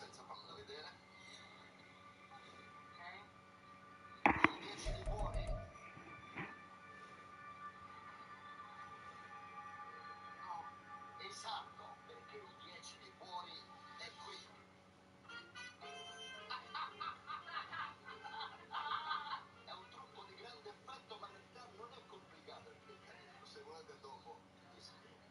senza farmela vedere. Il 10 di fuori. No, esatto, perché il 10 di fuori è qui. È un trucco di grande effetto, ma in realtà non è complicato il meccanismo. Se volete dopo vi spiego.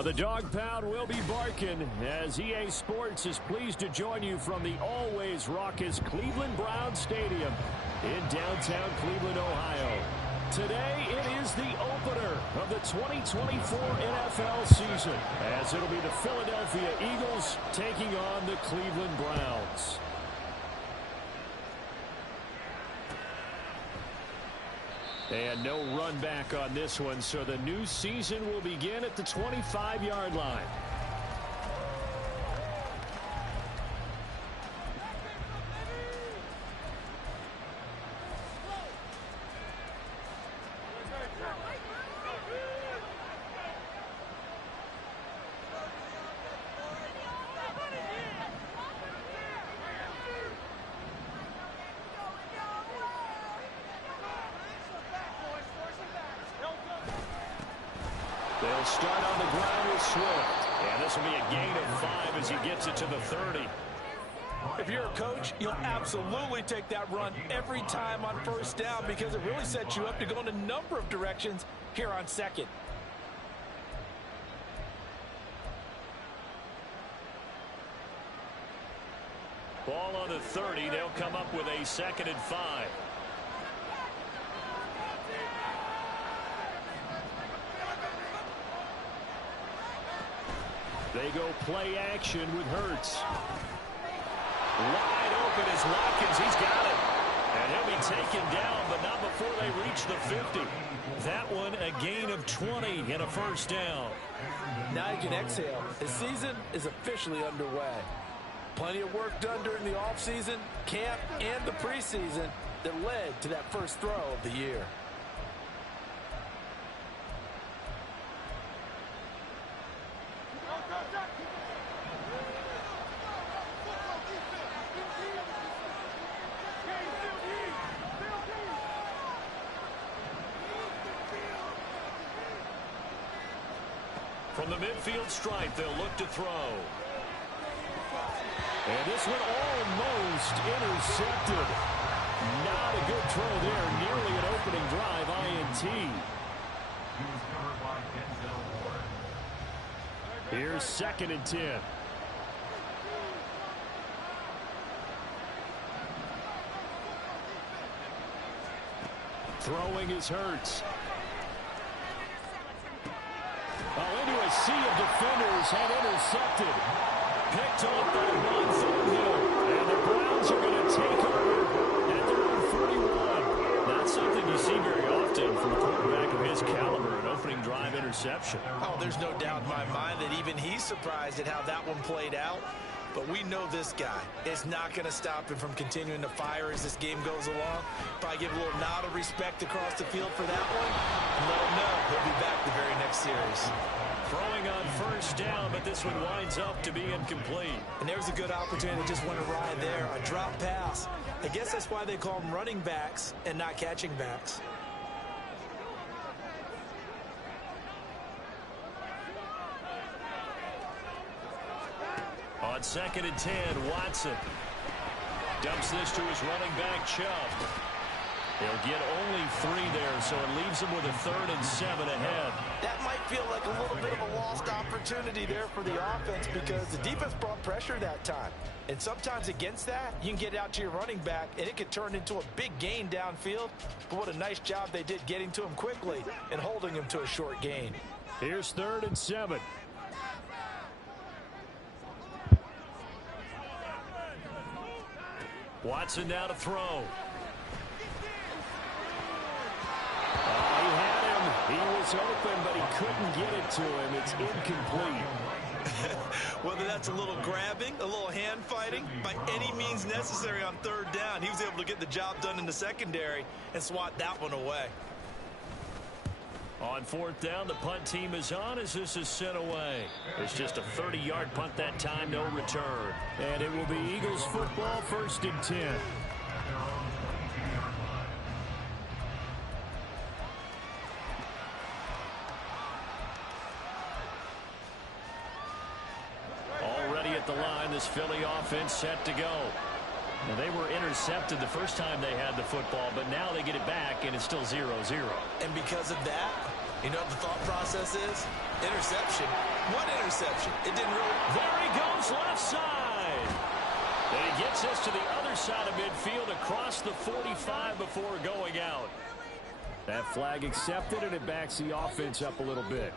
The dog pound will be barking as EA Sports is pleased to join you from the always raucous Cleveland Browns Stadium in downtown Cleveland, Ohio. Today, it is the opener of the 2024 NFL season, as it'll be the Philadelphia Eagles taking on the Cleveland Browns. And no run back on this one, so the new season will begin at the 25-yard line. They'll start on the ground with Swift. And this will be a gain of 5 as he gets it to the 30. If you're a coach, you'll absolutely take that run every time on first down because it really sets you up to go in a number of directions here on second. Ball on the 30. They'll come up with a 2nd and 5. They go play action with Hurts. Wide open is Watkins. He's got it. And he'll be taken down, but not before they reach the 50. That one a gain of 20 and a first down. Now you can exhale. The season is officially underway. Plenty of work done during the offseason, camp, and the preseason that led to that first throw of the year. From the midfield stripe, they'll look to throw. And this one almost intercepted. Not a good throw there. Nearly an opening drive, INT. Here's 2nd and 10. Throwing is Hurts. Into a sea of defenders and intercepted. Picked off by Ron Thornhill. And the Browns are going to take over at their own 41. Not something you see very often from a quarterback of his caliber, an opening drive interception. Oh, there's no doubt in my mind that even he's surprised at how that one played out. But we know this guy is not going to stop him from continuing to fire as this game goes along. Probably give a little nod of respect across the field for that one. And let him know he'll be back the very next series. Throwing on first down, but this one winds up to be incomplete. And there's a good opportunity to just want to ride there. A drop pass. I guess that's why they call them running backs and not catching backs. On 2nd and 10, Watson dumps this to his running back, Chubb. They'll get only 3 there, so it leaves them with a 3rd and 7 ahead. That might feel like a little bit of a lost opportunity there for the offense because the defense brought pressure that time. And sometimes against that, you can get out to your running back, and it could turn into a big gain downfield. But what a nice job they did getting to him quickly and holding him to a short gain. Here's 3rd and 7. Watson now to throw. He had him. He was open, but he couldn't get it to him. It's incomplete. Whether that's a little grabbing, a little hand fighting, by any means necessary on 3rd down, he was able to get the job done in the secondary and swat that one away. On 4th down, the punt team is on as this is sent away. It's just a 30-yard punt that time, no return. And it will be Eagles football, 1st and 10. Already at the line, this Philly offense set to go. Now, they were intercepted the first time they had the football, but now they get it back, and it's still 0-0. And because of that, You know what the thought process is? Interception. What interception? It didn't really... There he goes, left side. And he gets us to the other side of midfield across the 45 before going out. That flag accepted, and it backs the offense up a little bit.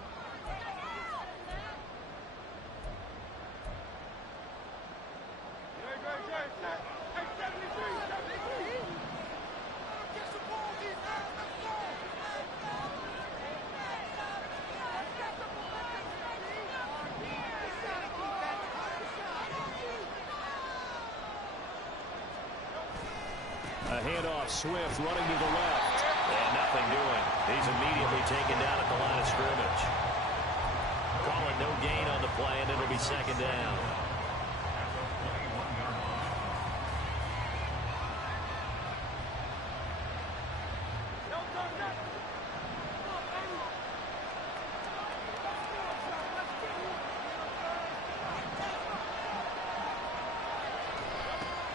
A handoff, Swift running to the left. And nothing doing. He's immediately taken down at the line of scrimmage. Calling no gain on the play, and it'll be second down.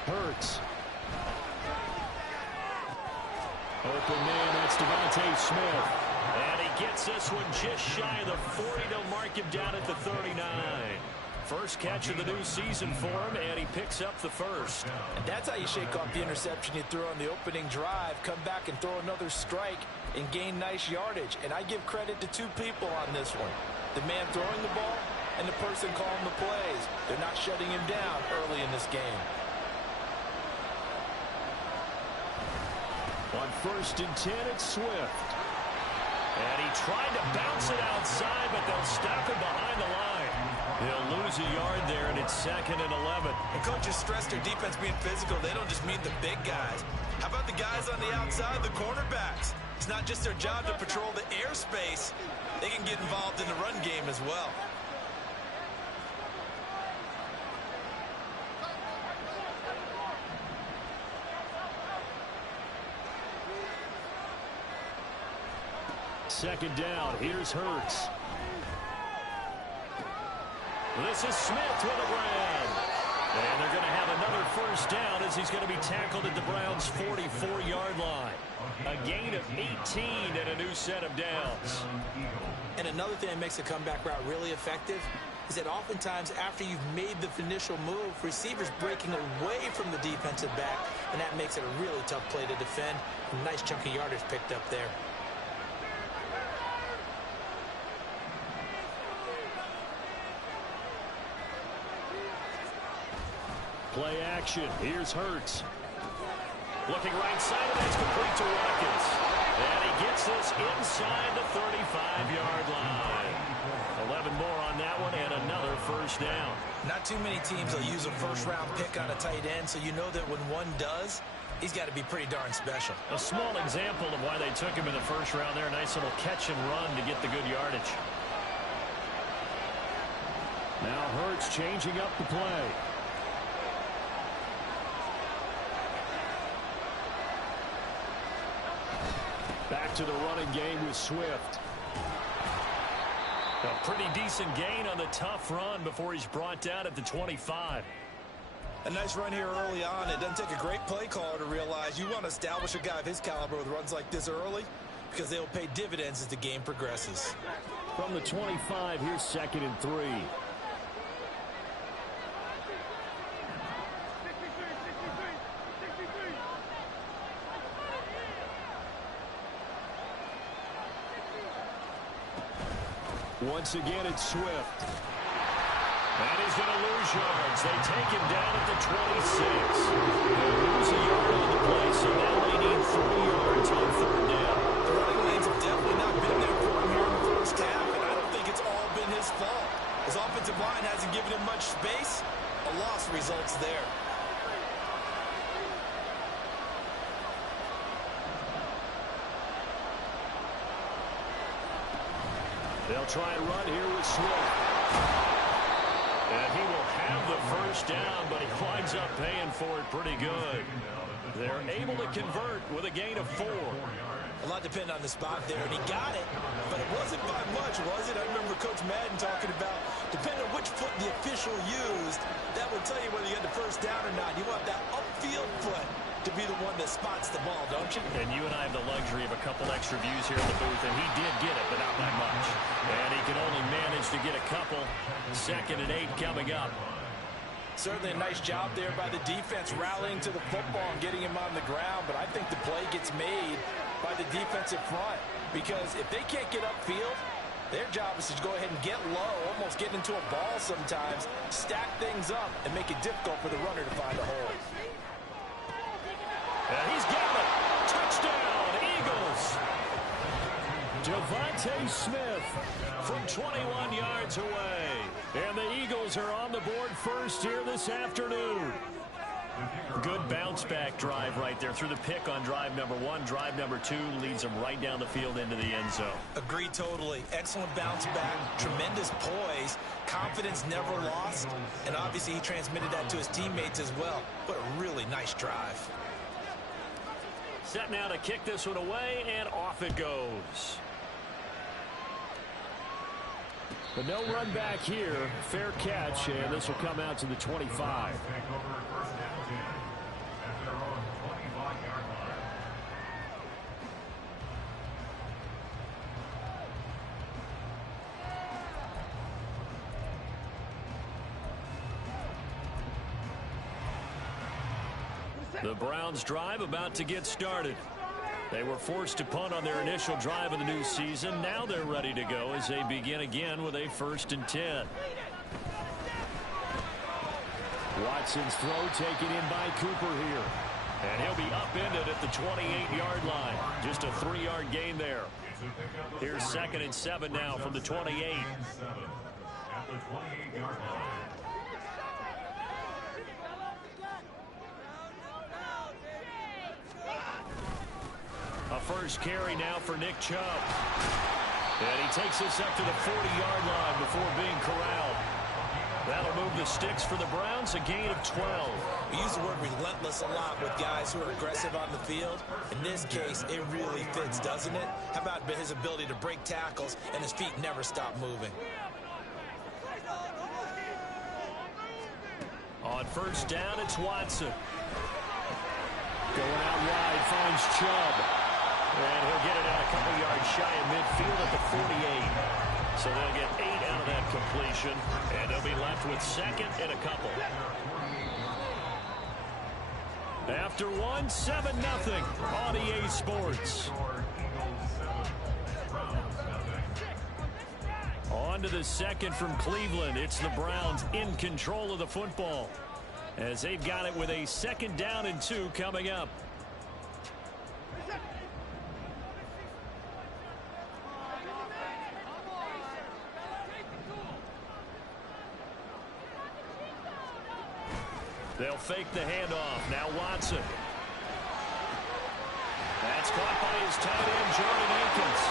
Hurts. Open man, that's Devontae Smith. And he gets this one just shy of the 40. They'll mark him down at the 39. First catch of the new season for him, and he picks up the first. And that's how you shake off the interception you threw on the opening drive, come back and throw another strike and gain nice yardage. And I give credit to two people on this one. The man throwing the ball and the person calling the plays. They're not shutting him down early in this game. On 1st and 10, it's Swift. And he tried to bounce it outside, but they'll stop him behind the line. He'll lose a yard there, and it's 2nd and 11. And coaches stress their defense being physical. They don't just mean the big guys. How about the guys on the outside, the cornerbacks? It's not just their job to patrol the airspace. They can get involved in the run game as well. Second down. Here's Hurts. This is Smith with a grab. And they're going to have another first down as he's going to be tackled at the Browns' 44-yard line. A gain of 18 and a new set of downs. And another thing that makes a comeback route really effective is that oftentimes after you've made the initial move, receivers breaking away from the defensive back, and that makes it a really tough play to defend. A nice chunk of yardage picked up there. Play action. Here's Hurts. Looking right side, and that's complete to Watkins. And he gets this inside the 35-yard line. 11 more on that one, and another first down. Not too many teams will use a first-round pick on a tight end, so you know that when one does, he's got to be pretty darn special. A small example of why they took him in the first round there. A nice little catch and run to get the good yardage. Now Hurts changing up the play. Back to the running game with Swift. A pretty decent gain on the tough run before he's brought down at the 25. A nice run here early on. It doesn't take a great play caller to realize you want to establish a guy of his caliber with runs like this early because they'll pay dividends as the game progresses. From the 25, here's 2nd and 3. Once again, it's Swift. And he's going to lose yards. They take him down at the 26. They lose a yard on the play, so now they need 3 yards on 3rd down. The running lanes have definitely not been there for him here in the first half, and I don't think it's all been his fault. His offensive line hasn't given him much space. A loss results there. They'll try and run here with Swift. And he will have the first down, but he winds up paying for it pretty good. They're able to convert with a gain of 4. A lot depended on the spot there, and he got it, but it wasn't by much, was it? I remember Coach Madden talking about, depending on which foot the official used, that would tell you whether you had the first down or not. You want that upfield foot to be the one that spots the ball, don't you? And you and I have the luxury of a couple extra views here in the booth, and he did get it, but not by much. And he can only manage to get a couple. 2nd and 8 coming up. Certainly a nice job there by the defense rallying to the football and getting him on the ground, but I think the play gets made by the defensive front, because if they can't get upfield, their job is to go ahead and get low, almost get into a ball sometimes, stack things up, and make it difficult for the runner to find a hole. And he's got it. Touchdown, Eagles. Devontae Smith from 21 yards away. And the Eagles are on the board first here this afternoon. Good bounce-back drive right there. Through the pick on drive number 1. Drive number 2 leads them right down the field into the end zone. Agreed totally. Excellent bounce-back. Tremendous poise. Confidence never lost. And obviously he transmitted that to his teammates as well. What a really nice drive. Set now to kick this one away, and off it goes. But no run back here. Fair catch, and this will come out to the 25. The Browns drive about to get started. They were forced to punt on their initial drive of the new season. Now they're ready to go as they begin again with a 1st and 10. Watson's throw taken in by Cooper here. And he'll be upended at the 28-yard line. Just a 3-yard gain there. Here's 2nd and 7 now from the 28. At the 28-yard line. A first carry now for Nick Chubb. And he takes this up to the 40-yard line before being corralled. That'll move the sticks for the Browns, a gain of 12. We use the word relentless a lot with guys who are aggressive on the field. In this case, it really fits, doesn't it? How about his ability to break tackles and his feet never stop moving? On first down, it's Watson. Going out wide, finds Chubb. And he'll get it out a couple yards shy of midfield at the 48. So they'll get 8 out of that completion. And they'll be left with 2nd and a couple. After 1, 7-0 on EA Sports. On to the 2nd from Cleveland. It's the Browns in control of the football, as they've got it with a 2nd down and 2 coming up. They'll fake the handoff. Now Watson. That's caught by his tight end, Jordan Akins.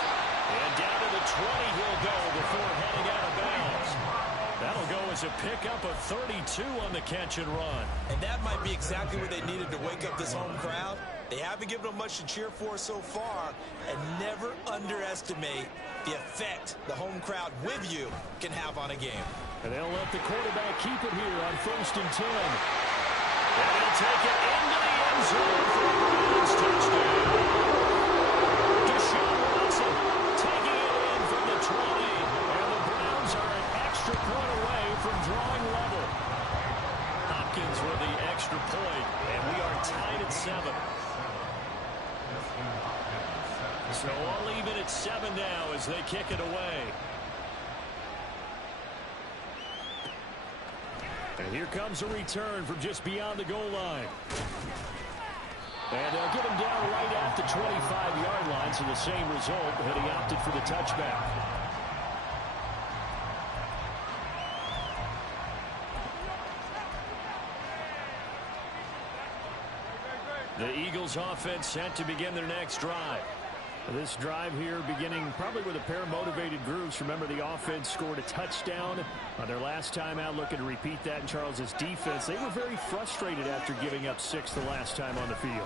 And down to the 20 he'll go before heading out of bounds. That'll go as a pickup of 32 on the catch and run. And that might be exactly what they needed to wake up this home crowd. They haven't given them much to cheer for so far. And never underestimate the effect the home crowd with you can have on a game. And they'll let the quarterback keep it here on 1st and 10. And he'll take it into the end zone for a Browns touchdown. Deshaun Watson taking it in from the 20. And the Browns are an extra point away from drawing level. Hopkins with the extra point. And we are tied at 7. So all even at 7 now as they kick it away. And here comes a return from just beyond the goal line. And they'll get him down right at the 25-yard line, so the same result, but he opted for the touchback. The Eagles offense set to begin their next drive. This drive here beginning probably with a pair of motivated groups. Remember, the offense scored a touchdown on their last time out, looking to repeat that in Charles's defense. They were very frustrated after giving up 6 the last time on the field.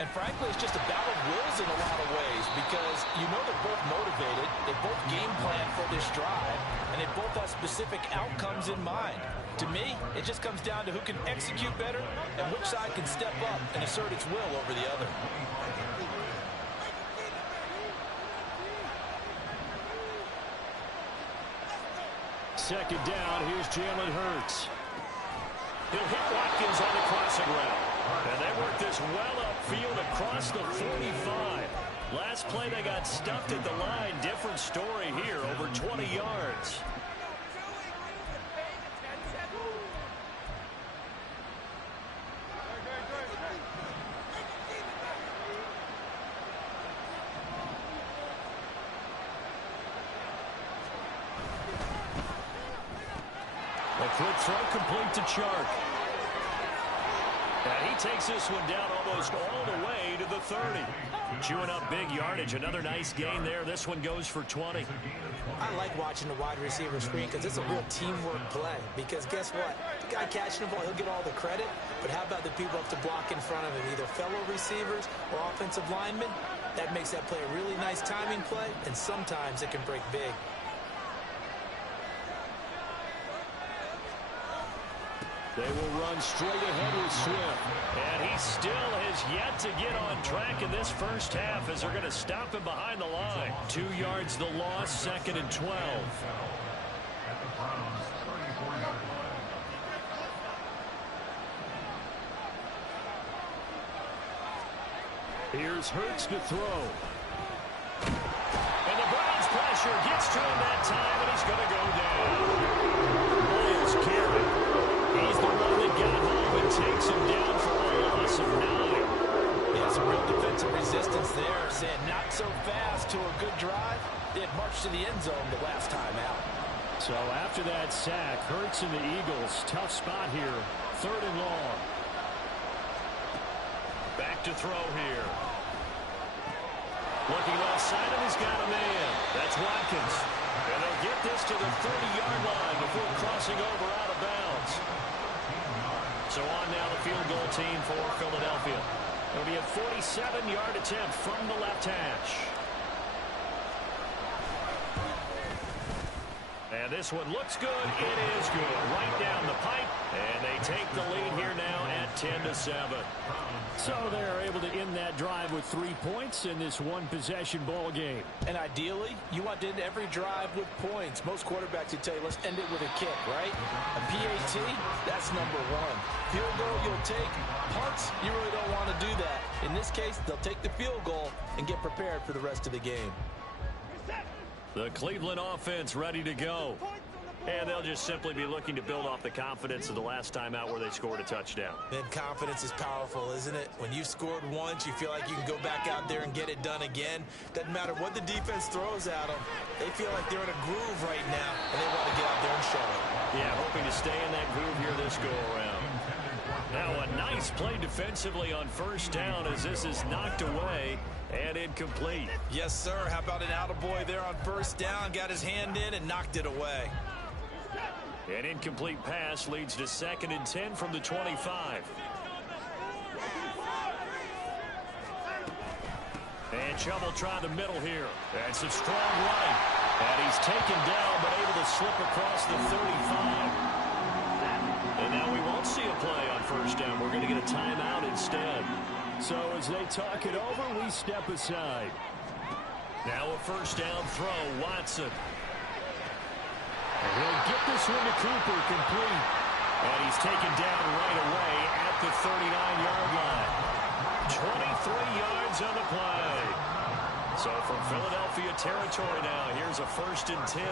And frankly, it's just a battle of wills in a lot of ways because you know they're both motivated, they both game plan for this drive, and they both have specific outcomes in mind. To me, it just comes down to who can execute better and which side can step up and assert its will over the other. Second down, here's Jalen Hurts. He'll hit Watkins on the crossing route. And they work this well upfield across the 45. Last play they got stuffed at the line. Different story here, over 20 yards. A quick throw complete to Chark. And he takes this one down almost all the way to the 30. Chewing up big yardage. Another nice gain there. This one goes for 20. I like watching the wide receiver screen because it's a real teamwork play. Because guess what? The guy catching the ball, he'll get all the credit. But how about the people have to block in front of him, either fellow receivers or offensive linemen? That makes that play a really nice timing play, and sometimes it can break big. They will run straight ahead with Swift. And he still has yet to get on track in this first half as they're going to stop him behind the line. 2 yards the loss, 2nd and 12. At the Browns' 34-yard line. Here's Hurts to throw. And the Browns pressure gets to him that time, and he's going to go down. Boyle's carry. He's the one that got home and takes him down for a loss of 9. Yeah, some real defensive resistance there. Saying not so fast to a good drive. They had marched to the end zone the last time out. So after that sack, Hurts and the Eagles, tough spot here. 3rd and long. Back to throw here. Looking offside him, he's got a man. That's Watkins. And they'll get this to the 30-yard line before crossing over out of bounds. So on now the field goal team for Philadelphia. It'll be a 47-yard attempt from the left hash. And this one looks good. It is good. Right down the pipe. And they take the lead here now at 10-7. So they're able to end that drive with 3 points in this one-possession ball game. And ideally, you want to end every drive with points. Most quarterbacks would tell you, let's end it with a kick, right? A PAT, that's number 1. Field goal you'll take. Punts, you really don't want to do that. In this case, they'll take the field goal and get prepared for the rest of the game. The Cleveland offense ready to go. And they'll just simply be looking to build off the confidence of the last time out where they scored a touchdown. Man, confidence is powerful, isn't it? When you've scored once, you feel like you can go back out there and get it done again. Doesn't matter what the defense throws at them. They feel like they're in a groove right now, and they want to get out there and show it. Yeah, hoping to stay in that groove here this go-around. Now a nice play defensively on 1st down as this is knocked away and incomplete. Yes, sir. How about an attaboy there on 1st down? Got his hand in and knocked it away. An incomplete pass leads to 2nd and 10 from the 25. And Chubb will try the middle here. And some strong running. And he's taken down but able to slip across the 35. And now we won't see a play on 1st down. We're going to get a timeout instead. So as they talk it over, we step aside. Now a 1st down throw, Watson. And he'll get this one to Cooper complete. And he's taken down right away at the 39-yard line. 23 yards on the play. So from Philadelphia territory now, here's a 1st and 10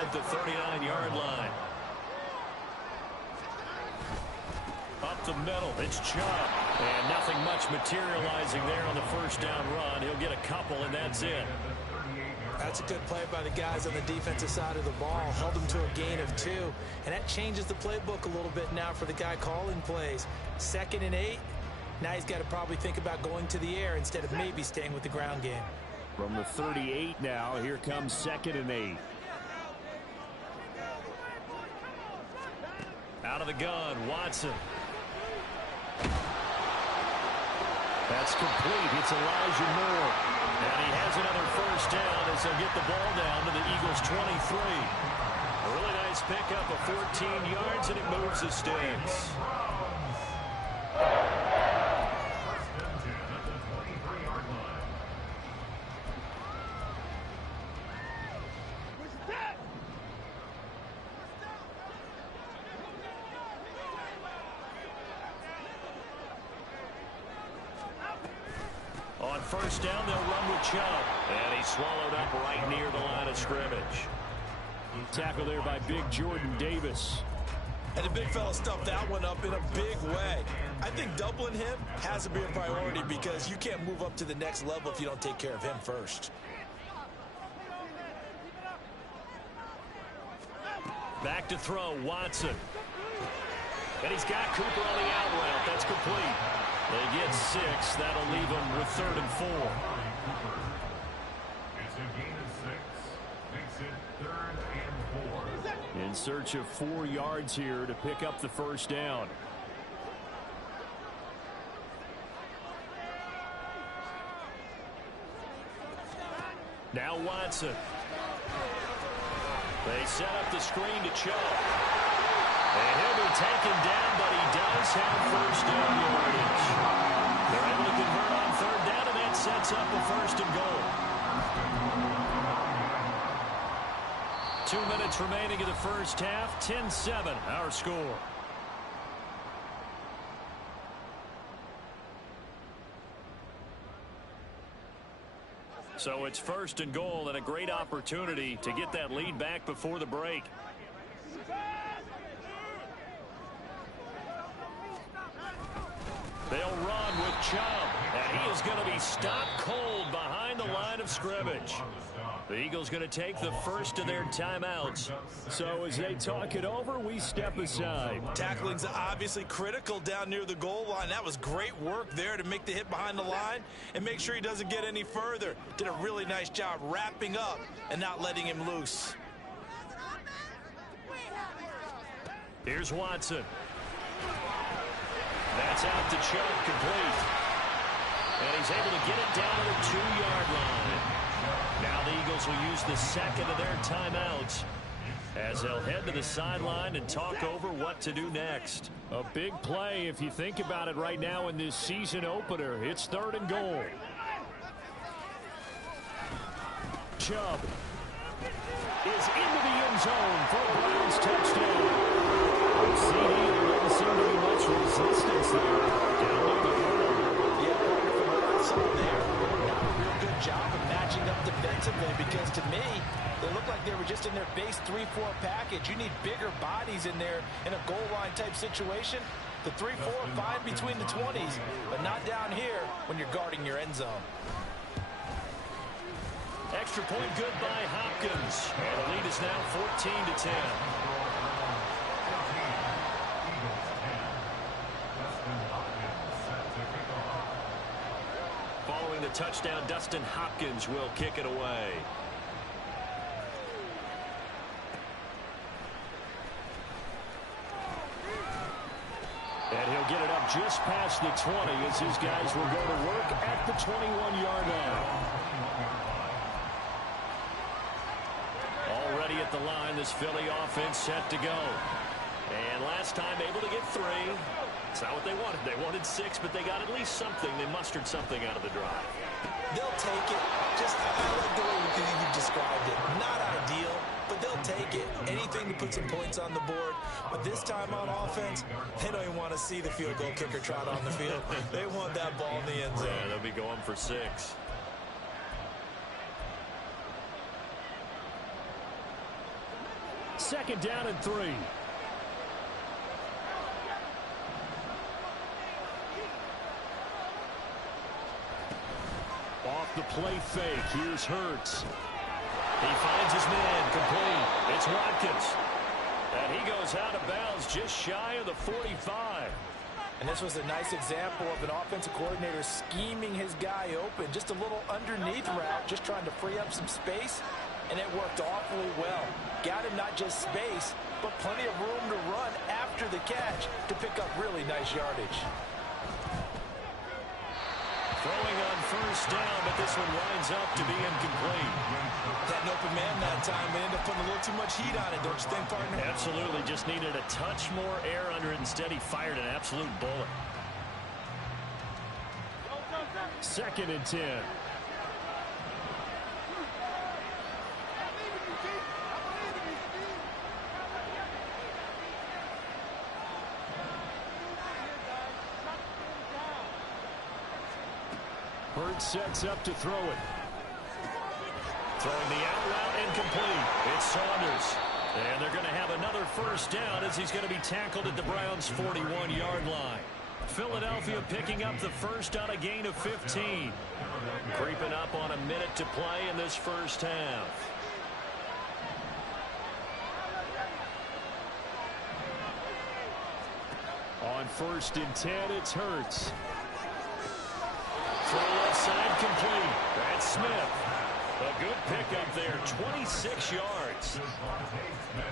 at the 39-yard line. Up the middle, it's Chubb. And nothing much materializing there on the 1st down run. He'll get a couple, and that's it. That's a good play by the guys on the defensive side of the ball. Held them to a gain of 2. And that changes the playbook a little bit now for the guy calling plays. 2nd and 8. Now he's got to probably think about going to the air instead of maybe staying with the ground game. From the 38 now, here comes 2nd and 8. Out of the gun, Watson. That's complete. It's Elijah Moore. And he has another first down as they'll get the ball down to the Eagles' 23. A really nice pickup of 14 yards, and it moves the sticks. On first down, they'll run with Chubb. And he's swallowed up right near the line of scrimmage. Tackle there by big Jordan Davis. And the big fella stuffed that one up in a big way. I think doubling him has to be a priority because you can't move up to the next level if you don't take care of him first. Back to throw, Watson. And he's got Cooper on the out route. That's complete. They get 6. That'll leave them with 3rd and 4. It's a gain of 6. Makes it 3rd and 4. In search of 4 yards here to pick up the first down. Now Watson. They set up the screen to Chubb. And he'll be taken down, but he does have first down yardage. They're able to convert on 3rd down, and that sets up a 1st and goal. 2 minutes remaining in the first half. 10-7, our score. So it's 1st and goal, and a great opportunity to get that lead back before the break. They'll run with Chubb, and he is going to be stopped cold behind the line of scrimmage. The Eagles going to take the first of their timeouts. So as they talk it over, we step aside. Tackling's obviously critical down near the goal line. That was great work there to make the hit behind the line and make sure he doesn't get any further. Did a really nice job wrapping up and not letting him loose. Here's Watson. That's out to Chubb, complete. And he's able to get it down to the 2-yard line. Now the Eagles will use the second of their timeouts as they'll head to the sideline and talk over what to do next. A big play if you think about it right now in this season opener. It's 3rd and goal. Chubb is into the end zone for a Browns touchdown. CD, there doesn't seem to be much resistance there. Down near the goal. Yeah, partner, from what I saw there, not a real good job of matching up defensively because to me, they looked like they were just in their base 3-4 package. You need bigger bodies in there in a goal line type situation. The 3-4 fine between the 20s, but not down here when you're guarding your end zone. Extra point good by Hopkins. And the lead is now 14-10. Following the touchdown, Dustin Hopkins will kick it away. And he'll get it up just past the 20 as his guys will go to work at the 21-yard line. Already at the line, this Philly offense set to go. And last time able to get 3. It's not what they wanted. They wanted 6, but they got at least something. They mustered something out of the drive. They'll take it. Just, I like the way you described it. Not ideal, but they'll take it. Anything to put some points on the board. But this time on offense, they don't even want to see the field goal kicker trot on the field. They want that ball in the end zone. Yeah, they'll be going for 6. Second down and 3. Off the play fake. Here's Hurts. He finds his man. Complete. It's Watkins. And he goes out of bounds just shy of the 45. And this was a nice example of an offensive coordinator scheming his guy open. Just a little underneath route, just trying to free up some space. And it worked awfully well. Got him not just space, but plenty of room to run after the catch to pick up really nice yardage. first down, but this one winds up to be incomplete. That open man that time, they ended up putting a little too much heat on it, don't you think, partner? Absolutely, just needed a touch more air under it. Instead, he fired an absolute bullet. 2nd and 10. Bird sets up to throw it. Throwing the out route incomplete. It's Saunders. And they're going to have another first down as he's going to be tackled at the Browns' 41-yard line. Philadelphia picking up the first on a gain of 15. Creeping up on a minute to play in this first half. On 1st and 10, it's Hurts. Throw left side complete. That's Smith. A good pickup there, 26 yards.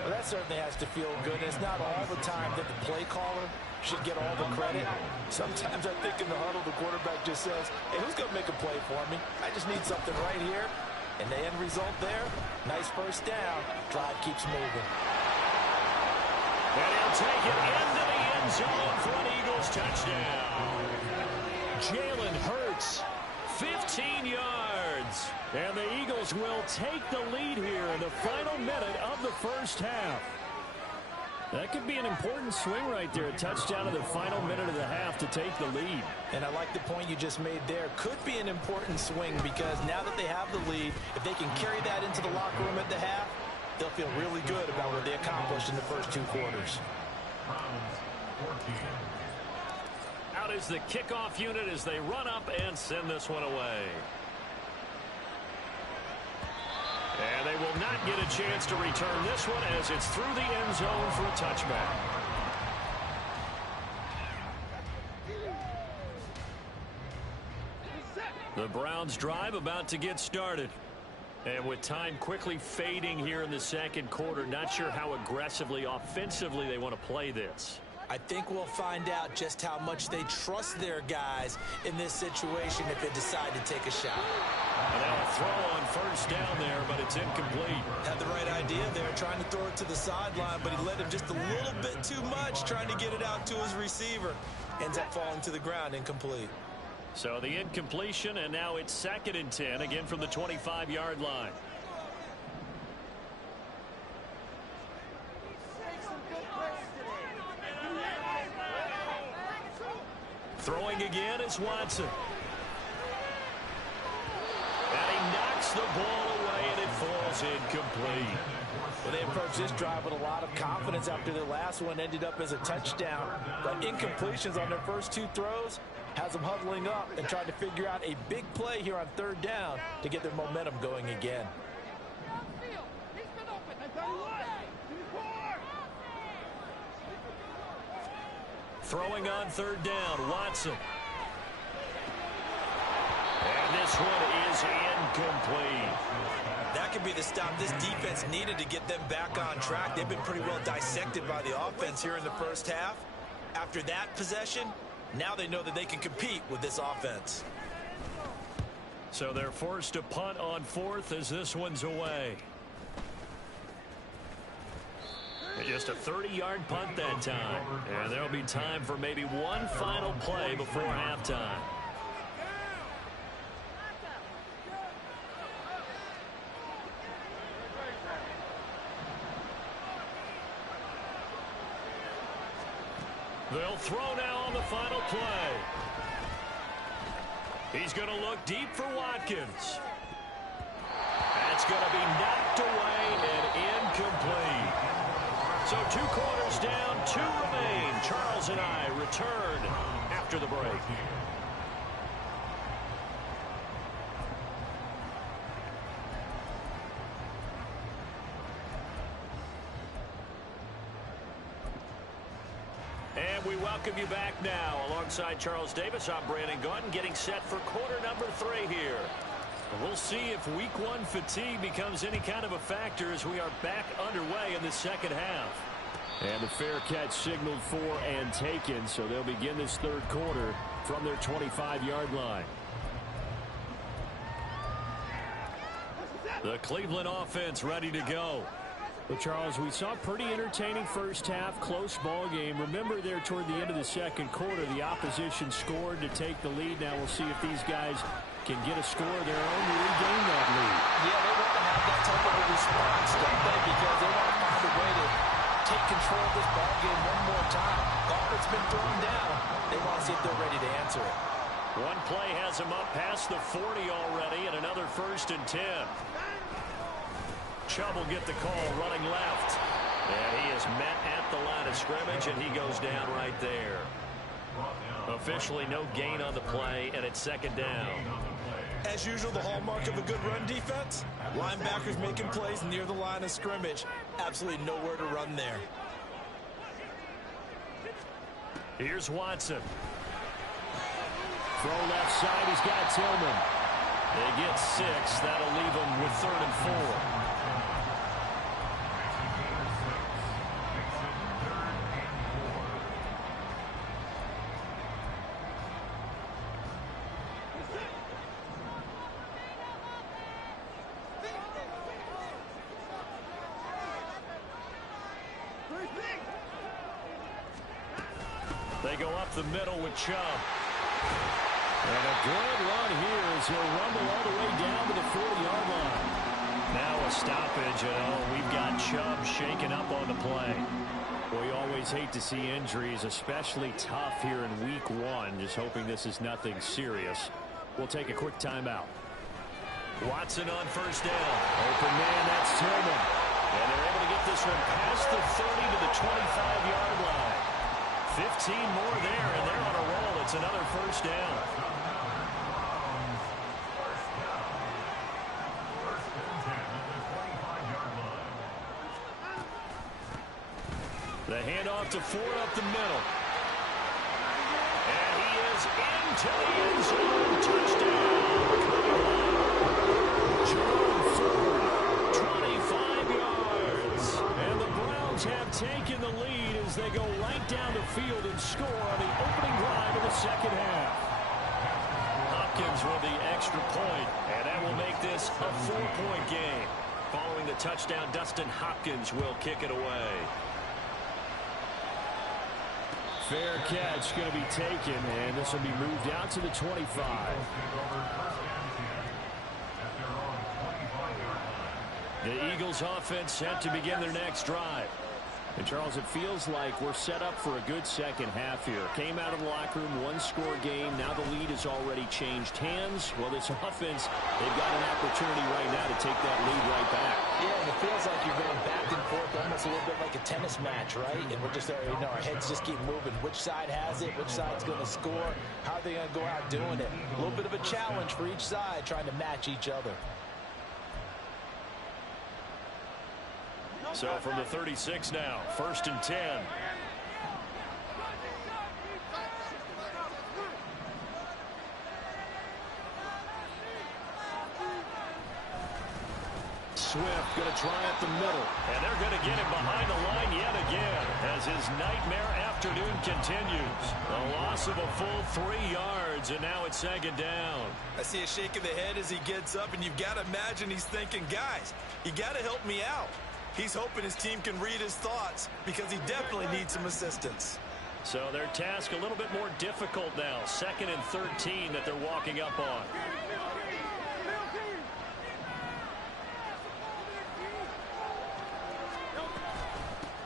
Well, that certainly has to feel good. It's not all the time that the play caller should get all the credit. Sometimes I think in the huddle, the quarterback just says, hey, who's going to make a play for me? I just need something right here. And the end result there, nice first down. Drive keeps moving. And he'll take it into the end zone for an Eagles touchdown. Jalen Hurts, 15 yards. And the Eagles will take the lead here in the final minute of the first half. That could be an important swing right there. A touchdown in the final minute of the half to take the lead. And I like the point you just made there. Could be an important swing because now that they have the lead, if they can carry that into the locker room at the half, they'll feel really good about what they accomplished in the first 2 quarters. Out is the kickoff unit as they run up and send this one away. And they will not get a chance to return this one as it's through the end zone for a touchback. The Browns drive about to get started. And with time quickly fading here in the second quarter, not sure how aggressively, offensively they want to play this. I think we'll find out just how much they trust their guys in this situation if they decide to take a shot. And now a throw on first down there, but it's incomplete. Had the right idea there, trying to throw it to the sideline, but he led him just a little bit too much, trying to get it out to his receiver. Ends up falling to the ground, incomplete. So the incompletion, and now it's 2nd and 10, again from the 25-yard line. Throwing again is Watson. And he knocks the ball away, and it falls incomplete. Well, they approached this drive with a lot of confidence after their last one ended up as a touchdown. But incompletions on their first 2 throws has them huddling up and trying to figure out a big play here on 3rd down to get their momentum going again. Throwing on 3rd down, Watson. And this one is incomplete. That could be the stop this defense needed to get them back on track. They've been pretty well dissected by the offense here in the first half. After that possession, now they know that they can compete with this offense. So they're forced to punt on 4th as this one's away. Just a 30-yard punt that time. And there'll be time for maybe one final play before halftime. They'll throw now on the final play. He's going to look deep for Watkins. That's going to be knocked away and incomplete. So 2 quarters down, 2 remain. Charles and I return after the break. And we welcome you back now. Alongside Charles Davis, I'm Brandon Gaudin, getting set for quarter number 3 here. We'll see if week 1 fatigue becomes any kind of a factor as we are back underway in the second half. And the fair catch signaled for and taken, so they'll begin this 3rd quarter from their 25-yard line. The Cleveland offense ready to go. Well, Charles, we saw a pretty entertaining first half, close ball game. Remember there toward the end of the second quarter, the opposition scored to take the lead. Now we'll see if these guys can get a score of their own to regain that lead. Yeah, they want to have that type of a response, don't they? Because they want to find a way to take control of this ball game one more time. Gauntlet's been thrown down. They want to see if they're ready to answer it. One play has him up past the 40 already, and another 1st and 10. Chubb will get the call running left. And he is met at the line of scrimmage, and he goes down right there. Officially no gain on the play, and it's 2nd down. As usual, the hallmark of a good run defense, linebackers making plays near the line of scrimmage. Absolutely nowhere to run there. Here's Watson. Throw left side, he's got Tillman. They get 6. That'll leave him with 3rd and 4. They go up the middle with Chubb. And a good run here as he'll rumble all the way down to the 40-yard line. Now a stoppage, and we've got Chubb shaken up on the play. Well, you always hate to see injuries, especially tough here in week 1. Just hoping this is nothing serious. We'll take a quick timeout. Watson on 1st down. Open man, that's Tillman. And they're able to get this one past the 30 to the 25-yard line. 15 more there, and they're on a roll. It's another 1st down. The handoff to Ford up the middle. And he is into the end zone. Touchdown. Jerome Ford, 25 yards. And the Browns have taken the lead as they go right down the field and score on the opening drive of the 2nd half. Hopkins with the extra point, and that will make this a 4-point game. Following the touchdown, Dustin Hopkins will kick it away. Fair catch going to be taken, and this will be moved out to the 25. The Eagles offense set to begin their next drive. And Charles, it feels like we're set up for a good second half here. Came out of the locker room, 1-score game. Now the lead has already changed hands. Well, this offense, they've got an opportunity right now to take that lead right back. Yeah, and it feels like you're going back and forth, almost a little bit like a tennis match, right? And we're just, our heads just keep moving. Which side has it? Which side's going to score? How are they going to go out doing it? A little bit of a challenge for each side, trying to match each other. So from the 36 now, 1st and 10. Swift going to try up the middle. And they're going to get him behind the line yet again as his nightmare afternoon continues. A loss of a full 3 yards, and now it's 2nd down. I see a shake of the head as he gets up, and you've got to imagine he's thinking, guys, you got to help me out. He's hoping his team can read his thoughts because he definitely needs some assistance. So their task a little bit more difficult now. 2nd and 13 that they're walking up on.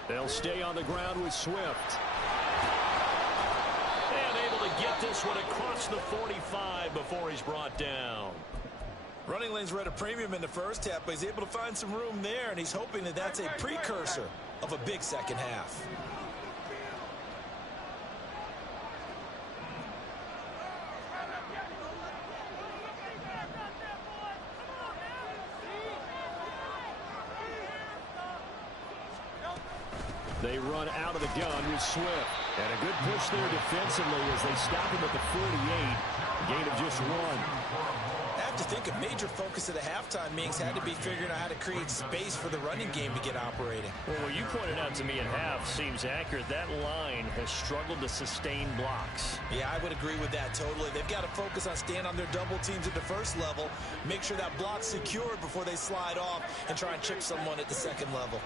They'll stay on the ground with Swift. And able to get this one across the 45 before he's brought down. Running lanes were at a premium in the first half, but he's able to find some room there, and he's hoping that that's a precursor of a big second half. They run out of the gun with Swift. And a good push there defensively as they stop him at the 48. Gain of just 1. After to think a major focus of the halftime meetings had to be figuring out how to create space for the running game to get operating. Well, what you pointed out to me at half seems accurate. That line has struggled to sustain blocks. Yeah, I would agree with that totally. They've got to focus on staying on their double teams at the first level, make sure that block's secured before they slide off and try and chip someone at the second level.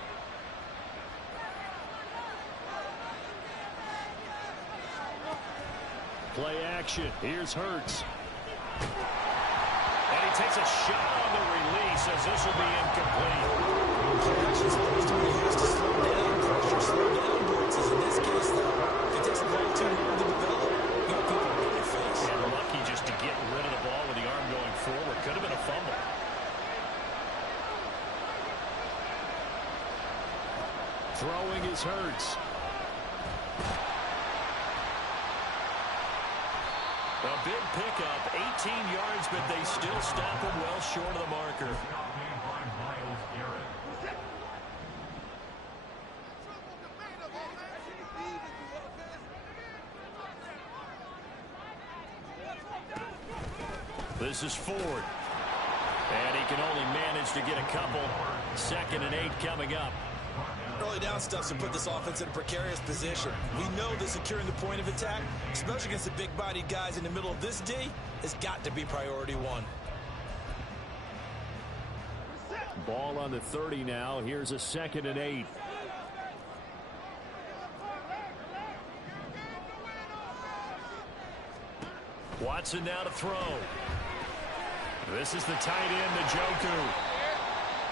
Play action. Here's Hurts. And he takes a shot on the release as this will be incomplete. Play action is supposed to be used to slow down pressure, slow down blitzes. In this case, though, if it takes a little too long to develop, you got people in your face. And lucky just to get rid of the ball with the arm going forward. Could have been a fumble. Throwing is Hurts. A big pickup, 18 yards, but they still stop him well short of the marker. This is Ford. And he can only manage to get a couple. 2nd and 8 coming up. Early down stuff to put this offense in a precarious position. We know that securing the point of attack, especially against the big-bodied guys in the middle of this D, has got to be priority one. Ball on the 30 now. Here's a 2nd and 8. Watson now to throw. This is the tight end, Njoku.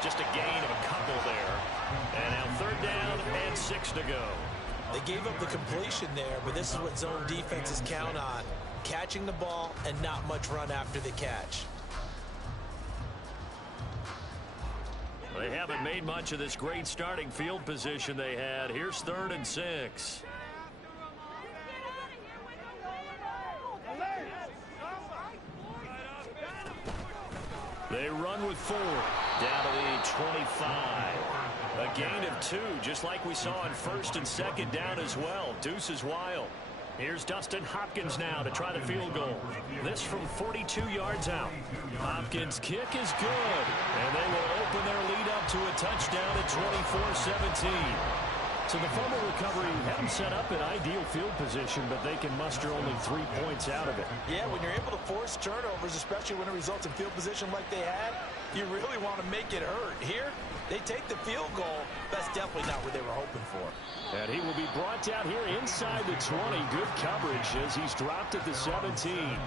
Just a gain of a couple there. And now 3rd down and 6 to go. They gave up the completion there, but this is what zone defenses count on. Catching the ball and not much run after the catch. They haven't made much of this great starting field position they had. Here's 3rd and 6. They run with 4. Down to the 25. A gain of 2, just like we saw on 1st and 2nd down as well. Deuce is wild. Here's Dustin Hopkins now to try the field goal. This from 42 yards out. Hopkins' kick is good. And they will open their lead up to a touchdown at 24-17. So the fumble recovery had them set up in ideal field position, but they can muster only 3 points out of it. Yeah, when you're able to force turnovers, especially when it results in field position like they had, you really want to make it hurt. Here, they take the field goal. That's definitely not what they were hoping for. And he will be brought down here inside the 20. Good coverage as he's dropped at the 17.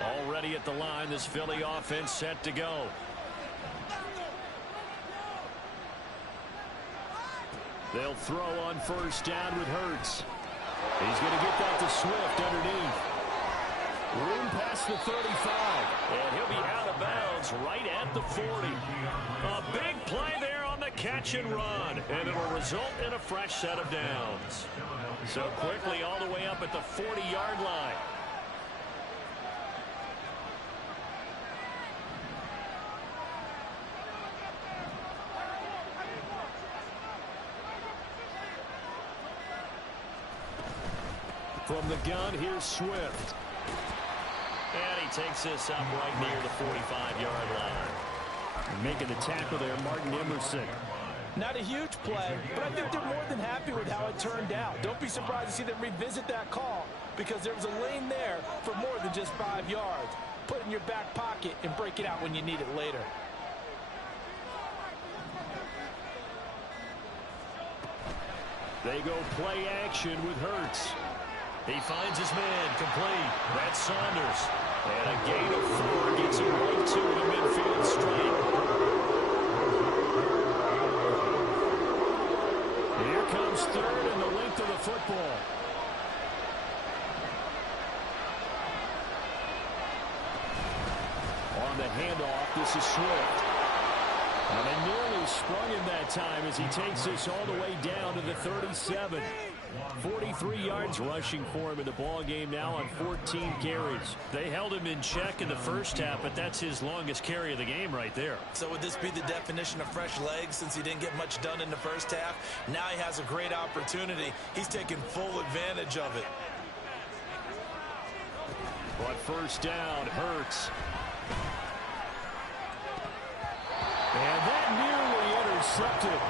Already at the line, this Philly offense set to go. They'll throw on 1st down with Hurts. He's going to get that to Swift underneath. Room past the 35. And he'll be out of bounds right at the 40. A big play there on the catch and run. And it'll result in a fresh set of downs. So quickly all the way up at the 40-yard line. From the gun, here's Swift. And he takes this up right near the 45-yard line. Making the tackle there, Martin Emerson. Not a huge play, but I think they're more than happy with how it turned out. Don't be surprised to see them revisit that call because there was a lane there for more than just 5 yards. Put it in your back pocket and break it out when you need it later. They go play action with Hurts. He finds his man complete. That's Saunders. And a gain of 4 gets him right to the midfield stripe. Here comes 3rd and the length of the football. On the handoff, this is Swift. And they nearly sprung him that time as he takes this all the way down to the 37. 43 yards rushing for him in the ball game now on 14 carries. They held him in check in the first half, but that's his longest carry of the game right there. So would this be the definition of fresh legs since he didn't get much done in the first half? Now he has a great opportunity. He's taking full advantage of it. On first down, Hurts. And that nearly intercepted.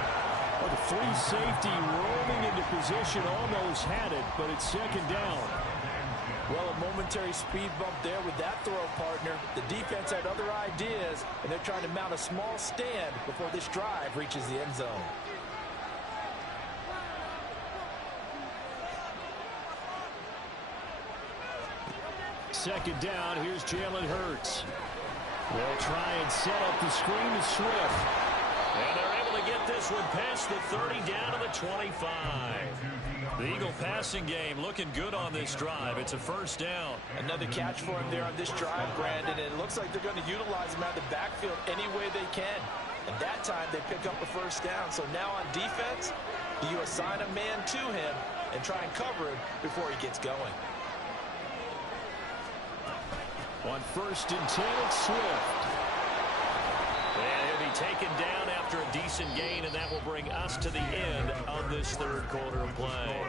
Well, the free safety rolling into position almost had it, but it's second down. Well, a momentary speed bump there with that throw, partner. The defense had other ideas, and they're trying to mount a small stand before this drive reaches the end zone. Second down, here's Jalen Hurts. They'll try and set up the screen to Swift. And they're able to get this one past the 30 down to the 25. The Eagle passing game looking good on this drive. It's a first down. Another catch for him there on this drive, Brandon, and it looks like they're going to utilize him out of the backfield any way they can. And that time they pick up a first down. So now on defense, do you assign a man to him and try and cover him before he gets going? On first and 10, it's Swift. And he'll be taken down after a decent gain, and that will bring us to the end of this third quarter of play.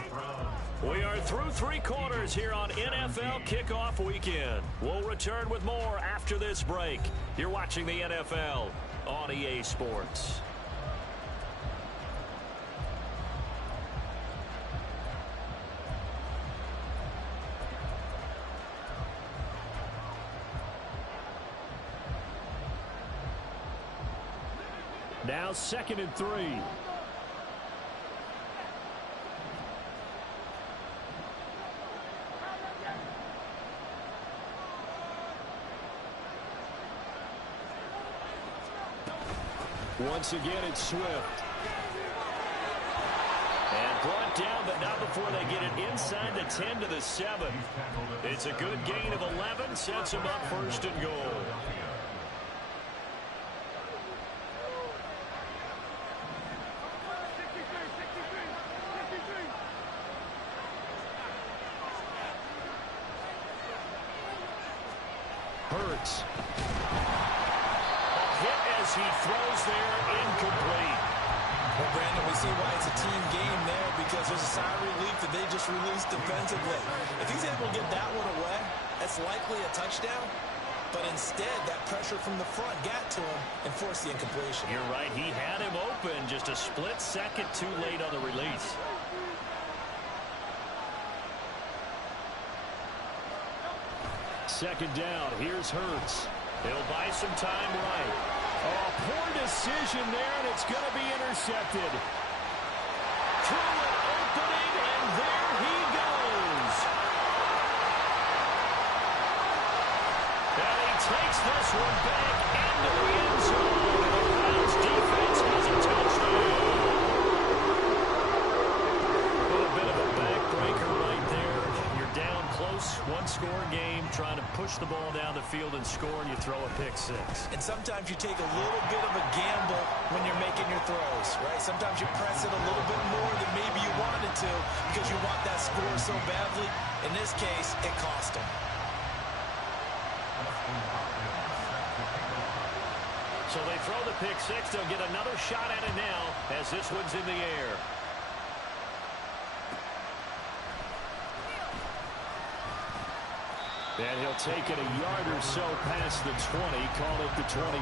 We are through three quarters here on NFL Kickoff Weekend. We'll return with more after this break. You're watching the NFL on EA Sports. Now second and 3. Once again, it's Swift. And brought down, but not before they get it inside the 10 to the 7. It's a good gain of 11, sets them up first and goal. Hurts. A hit as he throws there, incomplete. Well, Brandon, we see why it's a team game there because there's a sigh of relief that they just released defensively. If he's able to get that one away, that's likely a touchdown. But instead, that pressure from the front got to him and forced the incompletion. You're right. He had him open just a split second too late on the release. Second down, here's Hurts. He'll buy some time right. Oh, poor decision there, and it's going to be intercepted. Through an opening, and there he goes. And he takes this one back into the end zone. The Browns defense has a touchdown. A little bit of a backbreaker right there. You're down close, one-score game, trying to push the ball down the field and score, and you throw a pick six. And sometimes you take a little bit of a gamble when you're making your throws, right? Sometimes you press it a little bit more than maybe you wanted to because you want that score so badly. In this case, it cost them. So they throw the pick six. They'll get another shot at it now as this one's in the air. And he'll take it a yard or so past the 20, call it the 21.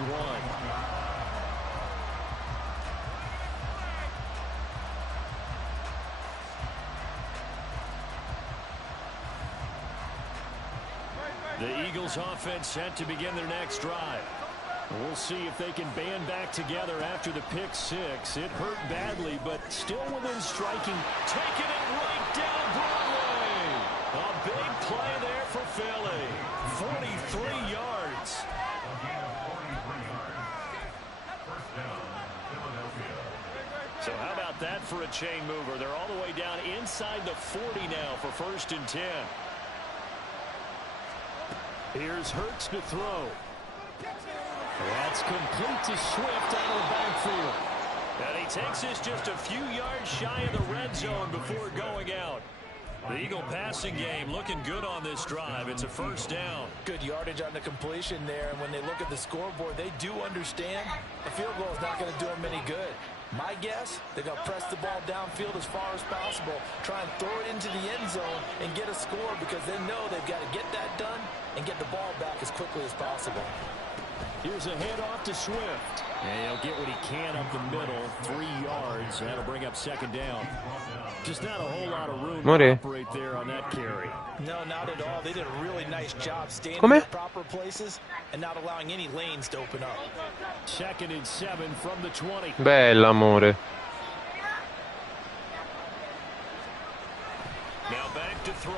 The Eagles offense set to begin their next drive. We'll see if they can band back together after the pick six. It hurt badly, but still within striking. Taking it right down Broadway. A big play there for Philly. 43 yards. So how about that for a chain mover? They're all the way down inside the 40 now for first and 10. Here's Hurts to throw. That's complete to Swift out of the backfield. And he takes this just a few yards shy of the red zone before going out. The Eagle passing game looking good on this drive. It's a first down. Good yardage on the completion there, and when they look at the scoreboard, they do understand a field goal is not going to do them any good. My guess, they're going to press the ball downfield as far as possible, try and throw it into the end zone and get a score because they know they've got to get that done and get the ball back as quickly as possible. Here's a handoff to Swift. And he'll get what he can up the middle, 3 yards. That'll bring up second down. Just not a whole lot of room to operate there on that carry. No, not at all. They did a really nice job staying in the proper places and not allowing any lanes to open up. 2nd and 7 from the 20. Bella, amore. Now back to throw.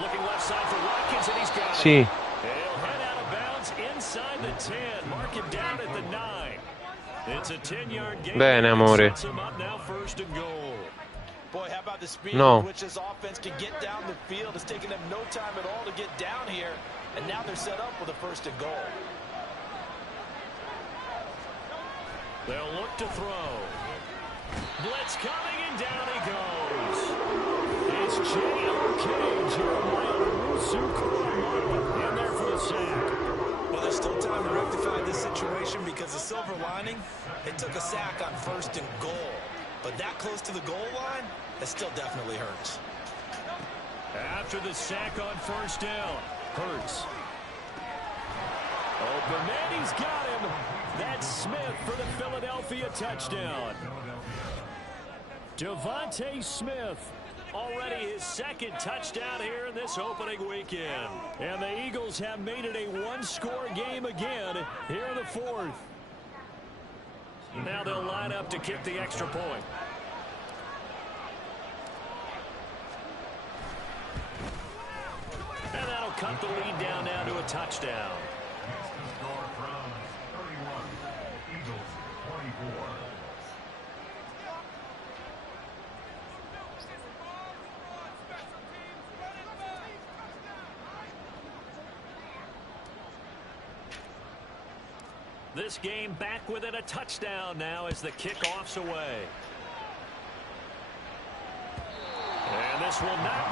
Looking left side for Watkins, and he's got it. Sì. He'll head out of bounds inside the 10. Mark him down at the 9. It's a 10-yard gain. Bene, amore. Sets him up now, 1st and goal. Boy, how about the speed No. with which this offense can get down the field? It's taking them no time at all to get down here, and now they're set up with a 1st and goal. They'll look to throw. Blitz coming, and down he goes. It's J.O.K. Jeremiah Owusu-Koramoah in there for the sack. Well, there's still time to rectify this situation because the silver lining, it took a sack on 1st and goal. But that close to the goal line, that still definitely hurts. After the sack on 1st down, Hurts. Open man, he's got him. That's Smith for the Philadelphia touchdown. Devontae Smith, already his 2nd touchdown here in this opening weekend. And the Eagles have made it a 1-score game again here in the 4th. Now they'll line up to kick the extra point. And that'll cut the lead down now to a touchdown. Score from 31, Eagles 24. This game back within a touchdown now as the kickoff's away.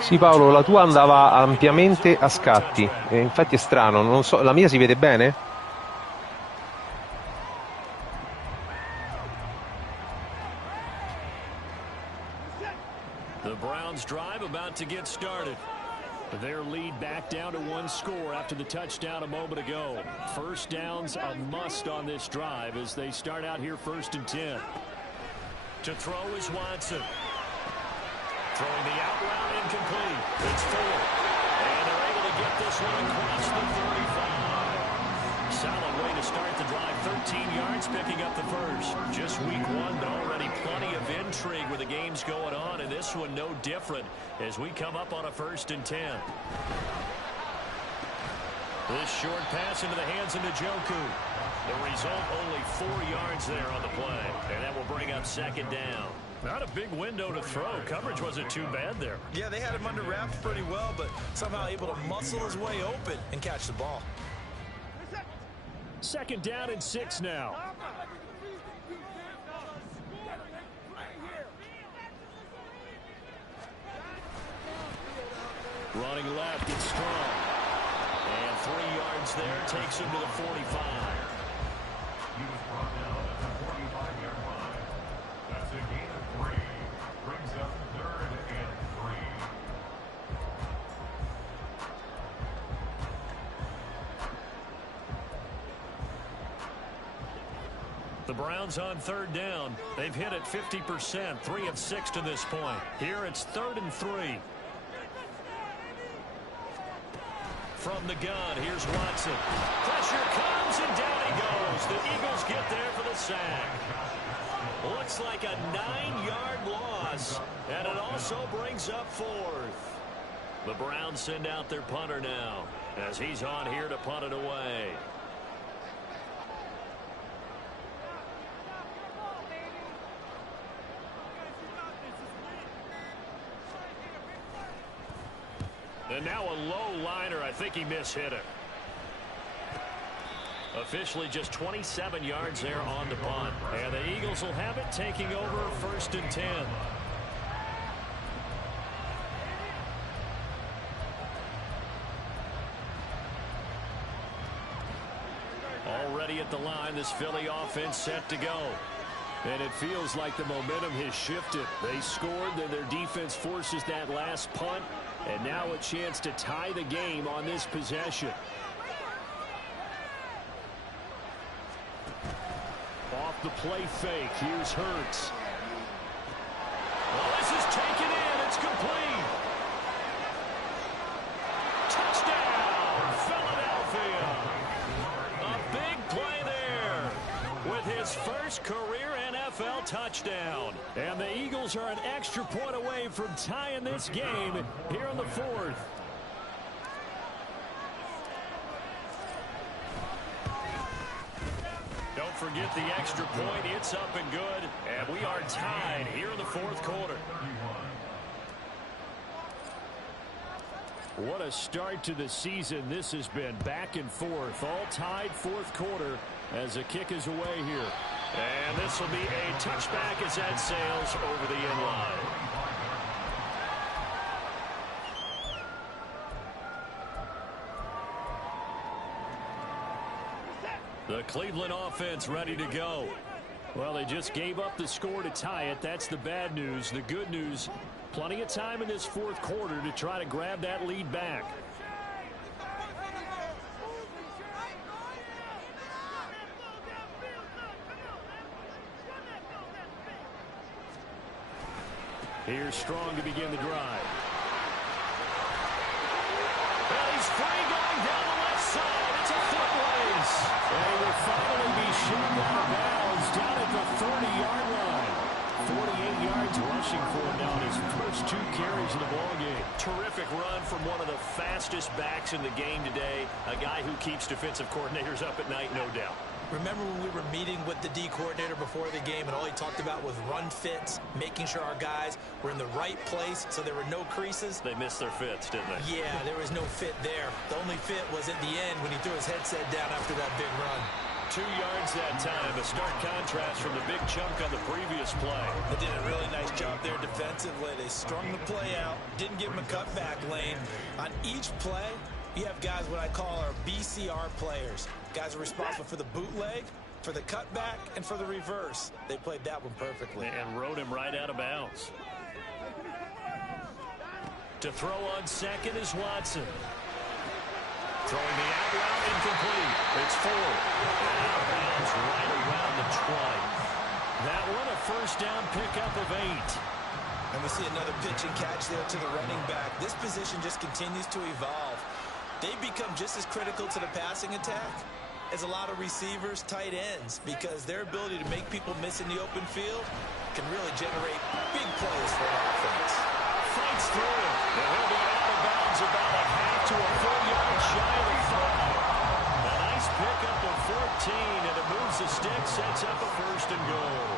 Sì, Paolo, la tua andava ampiamente a scatti, e infatti è strano, non so, la mia si vede bene? The Browns drive about to get started. Their lead back down to 1 score after the touchdown a moment ago. 1st down's a must on this drive as they start out here 1st and 10. To throw is Watson. Throwing the out route incomplete. It's Ford. And they're able to get this one across the 35. Solid way to start the drive. 13 yards picking up the first. Just week 1, but already plenty of intrigue with the games going on. And this one no different as we come up on a 1st and 10. This short pass into the hands of Njoku. The result, only 4 yards there on the play. And that will bring up 2nd down. Not a big window to throw. Coverage wasn't too bad there. Yeah, they had him under wraps pretty well, but somehow able to muscle his way open and catch the ball. 2nd down and 6 now. Running left, it's Strong. And 3 yards there takes him to the 45. He was brought down at the 45-yard line. That's a gain of 3. Brings up 3rd and 3. The Browns on 3rd down. They've hit it 50%, 3 of 6 to this point. Here it's 3rd and 3. From the gun, here's Watson. Pressure comes, and down he goes. The Eagles get there for the sack. Looks like a 9-yard loss, and it also brings up 4th. The Browns send out their punter now, as he's on here to punt it away. And now a low liner. I think he mishit it. Officially just 27 yards there on the punt. And the Eagles will have it, taking over 1st and 10. Already at the line, this Philly offense set to go. And it feels like the momentum has shifted. They scored, then their defense forces that last punt. And now a chance to tie the game on this possession. Off the play fake. Here's Hurts. Well, this is taken in. It's complete. Touchdown, Philadelphia. A big play there with his first career NFL touchdown. And the Eagles are an extra point away from tying this game here in the 4th. Don't forget the extra point. It's up and good. And we are tied here in the 4th quarter. What a start to the season this has been. Back and forth. All tied 4th quarter as the kick is away here. And this will be a touchback as that sails over the end line. The Cleveland offense ready to go. Well, they just gave up the score to tie it. That's the bad news. The good news, plenty of time in this 4th quarter to try to grab that lead back. Here's Strong to begin the drive. Well, he's free going down the left side. It's a foot race. And he will finally be shoved out of bounds down at the 30-yard line. 48 yards rushing for him now in his first 2 carries of the ballgame. Terrific run from one of the fastest backs in the game today. A guy who keeps defensive coordinators up at night, no doubt. Remember when we were meeting with the D coordinator before the game and all he talked about was run fits, making sure our guys were in the right place so there were no creases? They missed their fits, didn't they? Yeah, there was no fit there. The only fit was at the end when he threw his headset down after that big run. 2 yards that time. A stark contrast from the big chunk on the previous play. They did a really nice job there defensively. They strung the play out, didn't give him a cutback lane. On each play, you have guys what I call our BCR players. Guys are responsible for the bootleg, for the cutback, and for the reverse. They played that one perfectly. And rode him right out of bounds. To throw on second is Watson. Throwing the out route, incomplete. It's Ford. Out of bounds right around the 20. That one a first down pickup of 8. And we see another pitch and catch there to the running back. This position just continues to evolve. They become just as critical to the passing attack as a lot of receivers, tight ends, because their ability to make people miss in the open field can really generate big plays for an offense. Fights through it. And he'll be out of bounds about a half to a full yard shy of the 5. A nice pickup of 14, and it moves the stick, sets up a 1st and goal.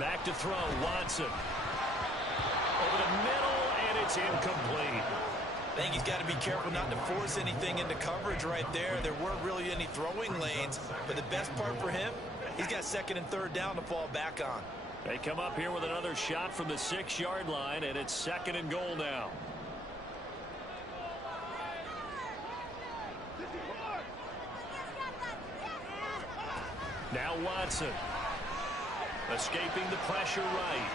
Back to throw, Watson. Over the middle, and it's incomplete. I think he's got to be careful not to force anything into coverage right there. There weren't really any throwing lanes, but the best part for him, he's got 2nd and 3rd down to fall back on. They come up here with another shot from the 6-yard line, and it's 2nd and goal now. Now Watson. Escaping the pressure right.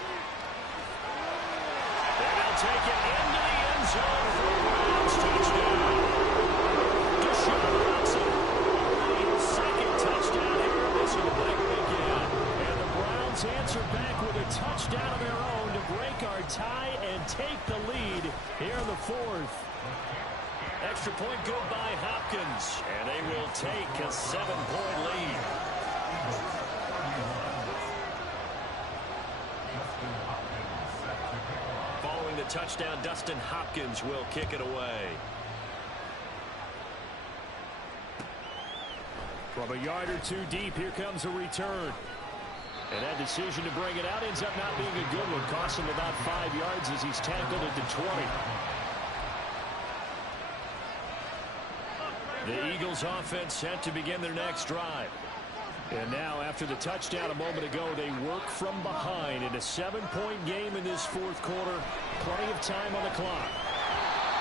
And they'll take it into the end zone for a Browns touchdown. Deshaun Watson. Second touchdown here in this opening weekend. And the Browns answer back with a touchdown of their own to break our tie and take the lead here in the 4th. Extra point good by Hopkins. And they will take a 7-point lead. Following the touchdown, Dustin Hopkins will kick it away. From a yard or 2 deep, here comes a return. And that decision to bring it out ends up not being a good one. Cost him about 5 yards as he's tackled at the 20. The Eagles offense set to begin their next drive. And now, after the touchdown a moment ago, they work from behind in a 7-point game in this fourth quarter. Plenty of time on the clock.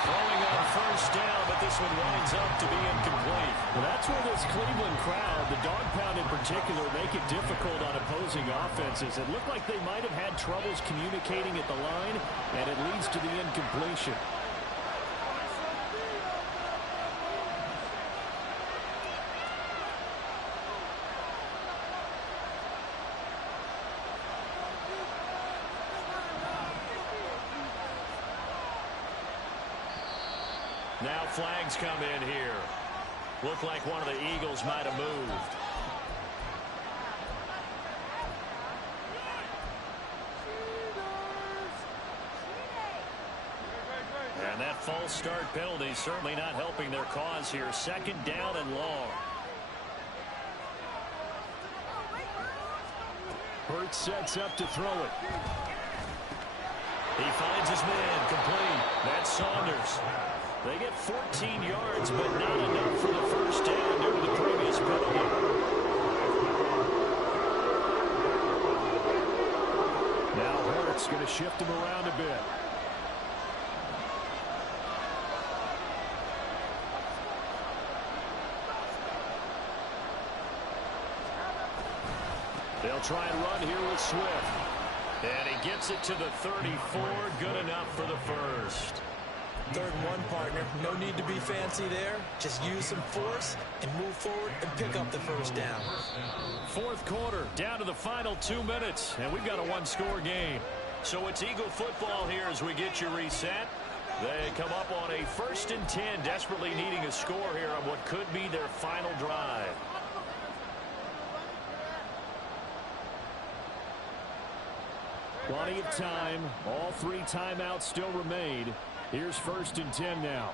Throwing on first down, but this one winds up to be incomplete. Well, that's where this Cleveland crowd, the dog pound in particular, make it difficult on opposing offenses. It looked like they might have had troubles communicating at the line, and it leads to the incompletion. Now flags come in here. Looked like one of the Eagles might have moved. And that false start penalty certainly not helping their cause here. Second down and long. Burt sets up to throw it. He finds his man complete. That's Saunders. They get 14 yards, but not enough for the first down due to the previous penalty. Now Hurts going to shift him around a bit. They'll try and run here with Swift. And he gets it to the 34. Good enough for the first. 3rd and 1, partner. No need to be fancy there. Just use some force and move forward and pick up the first down. Fourth quarter, down to the final 2 minutes, and we've got a one-score game. So it's Eagle football here as we get you reset. They come up on a 1st and 10, desperately needing a score here on what could be their final drive. Plenty of time. All 3 timeouts still remain. Here's 1st and 10 now.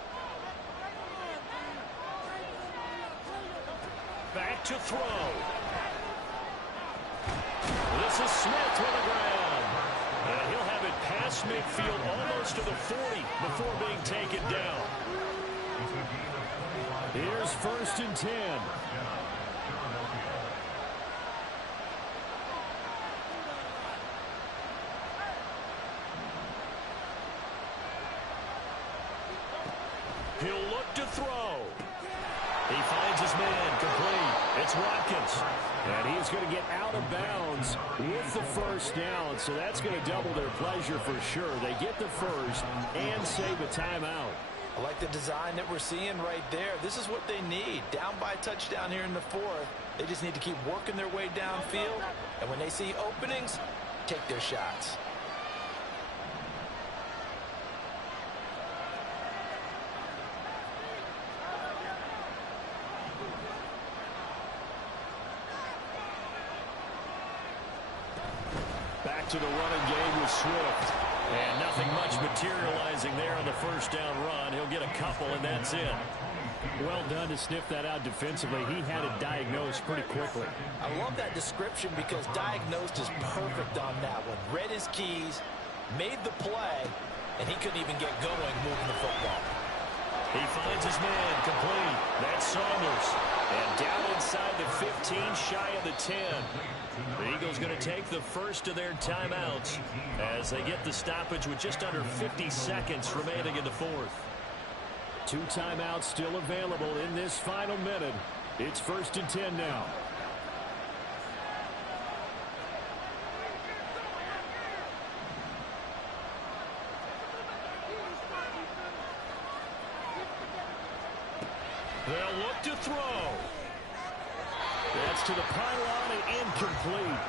Back to throw. This is Smith with the ground. And he'll have it past midfield almost to the 40 before being taken down. Here's 1st and 10. He'll look to throw. He finds his man complete. It's Watkins. And he's going to get out of bounds with the first down. So that's going to double their pleasure for sure. They get the first and save a timeout. I like the design that we're seeing right there. This is what they need. Down by a touchdown here in the 4th. They just need to keep working their way downfield. And when they see openings, take their shots. Back to the running game with Swift. And nothing much materializing there on the first down run. He'll get a couple, and that's it. Well done to sniff that out defensively. He had it diagnosed pretty quickly. I love that description because diagnosed is perfect on that one. Read his keys, made the play, and he couldn't even get going moving the football. He finds his man complete. That's Saunders. And down inside the 15, shy of the 10. The Eagles going to take the first of their timeouts as they get the stoppage with just under 50 seconds remaining in the 4th. 2 timeouts still available in this final minute. It's 1st and 10 now. They'll look to throw. That's to the pylon and incomplete.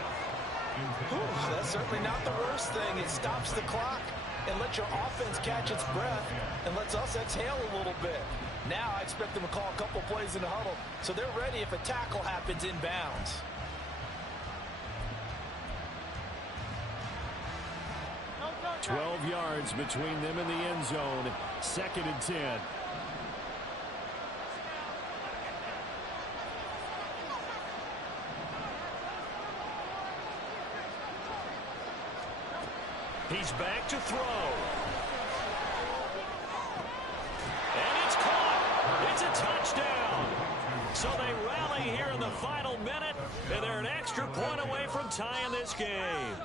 That's certainly not the worst thing. It stops the clock and lets your offense catch its breath and lets us exhale a little bit. Now I expect them to call a couple plays in the huddle so they're ready if a tackle happens inbounds. No, 12 yards between them and the end zone. 2nd and 10. He's back to throw. And it's caught. It's a touchdown. here in the final minute, and they're an extra point away from tying this game.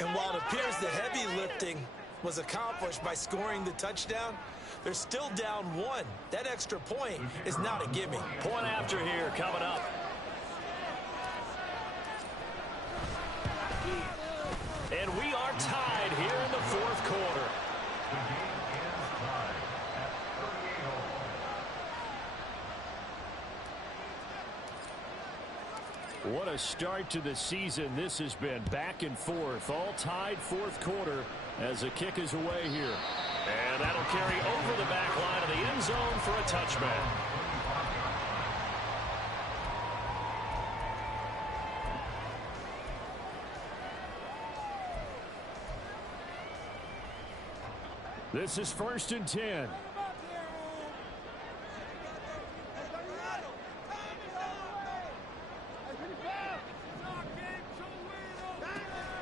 And while it appears the heavy lifting was accomplished by scoring the touchdown, they're still down 1. That extra point is not a gimme. Point after here coming up. And we are tied here in the fourth quarter. The game ends tied at 38 all. What a start to the season this has been. Back and forth, all tied fourth quarter as the kick is away here. And that'll carry over the back line of the end zone for a touchback. This is 1st and 10.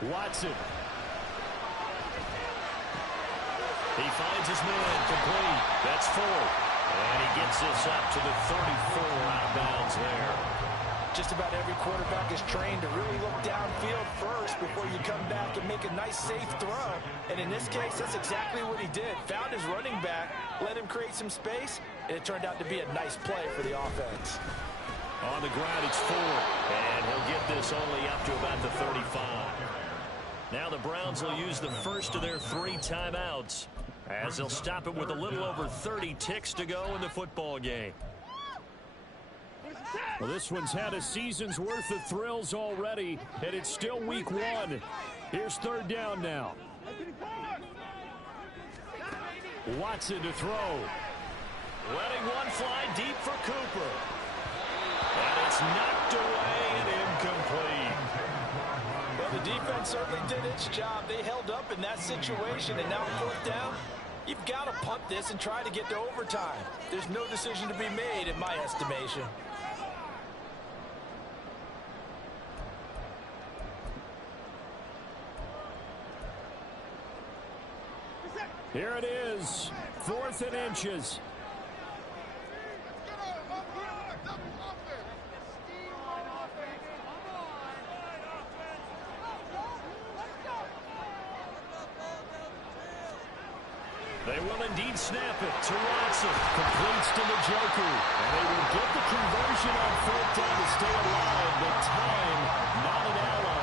Watson. He finds his man complete. That's 4. And he gets this up to the 34 out of bounds there. Just about every quarterback is trained to really look downfield first before you come back and make a nice, safe throw. And in this case, that's exactly what he did. Found his running back, let him create some space, and it turned out to be a nice play for the offense. On the ground, it's 4. And he'll get this only up to about the 35. Now the Browns will use the first of their 3 timeouts, as they'll stop it with a little over 30 ticks to go in the football game. Well, this one's had a season's worth of thrills already, and it's still week 1. Here's 3rd down now. Watson to throw. Letting one fly deep for Cooper. And it's knocked away and incomplete. Well, the defense certainly did its job. They held up in that situation, and now 4th down, you've got to punt this and try to get to overtime. There's no decision to be made in my estimation. Here it is, 4th and inches. They will indeed snap it to Watson. Completes to the Joker. And they will get the conversion on 4th down to stay alive, but time not an ally.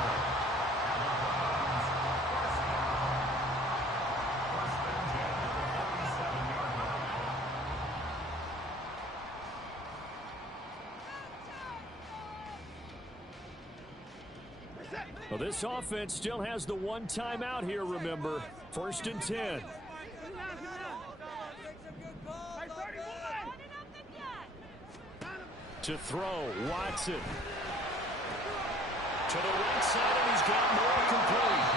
Well, this offense still has the 1 timeout here, remember. 1st and 10. To throw, Watson. To the right side, and he's got more complete.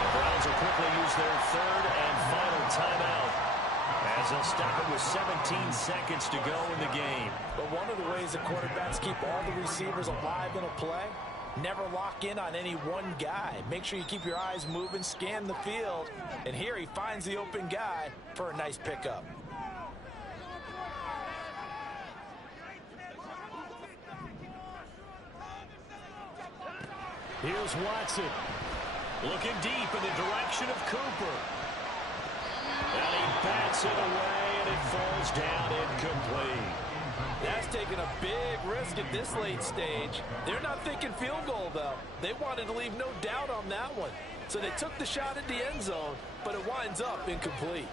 The Browns will quickly use their 3rd and final timeout, as they'll stop it with 17 seconds to go in the game. But one of the ways that quarterbacks keep all the receivers alive in a play, never lock in on any one guy. Make sure you keep your eyes moving, scan the field, and here he finds the open guy for a nice pickup. Here's Watson. Looking deep in the direction of Cooper. And he bats it away, and it falls down incomplete. That's taking a big risk at this late stage. They're not thinking field goal, though. They wanted to leave no doubt on that one. So they took the shot at the end zone, but it winds up incomplete.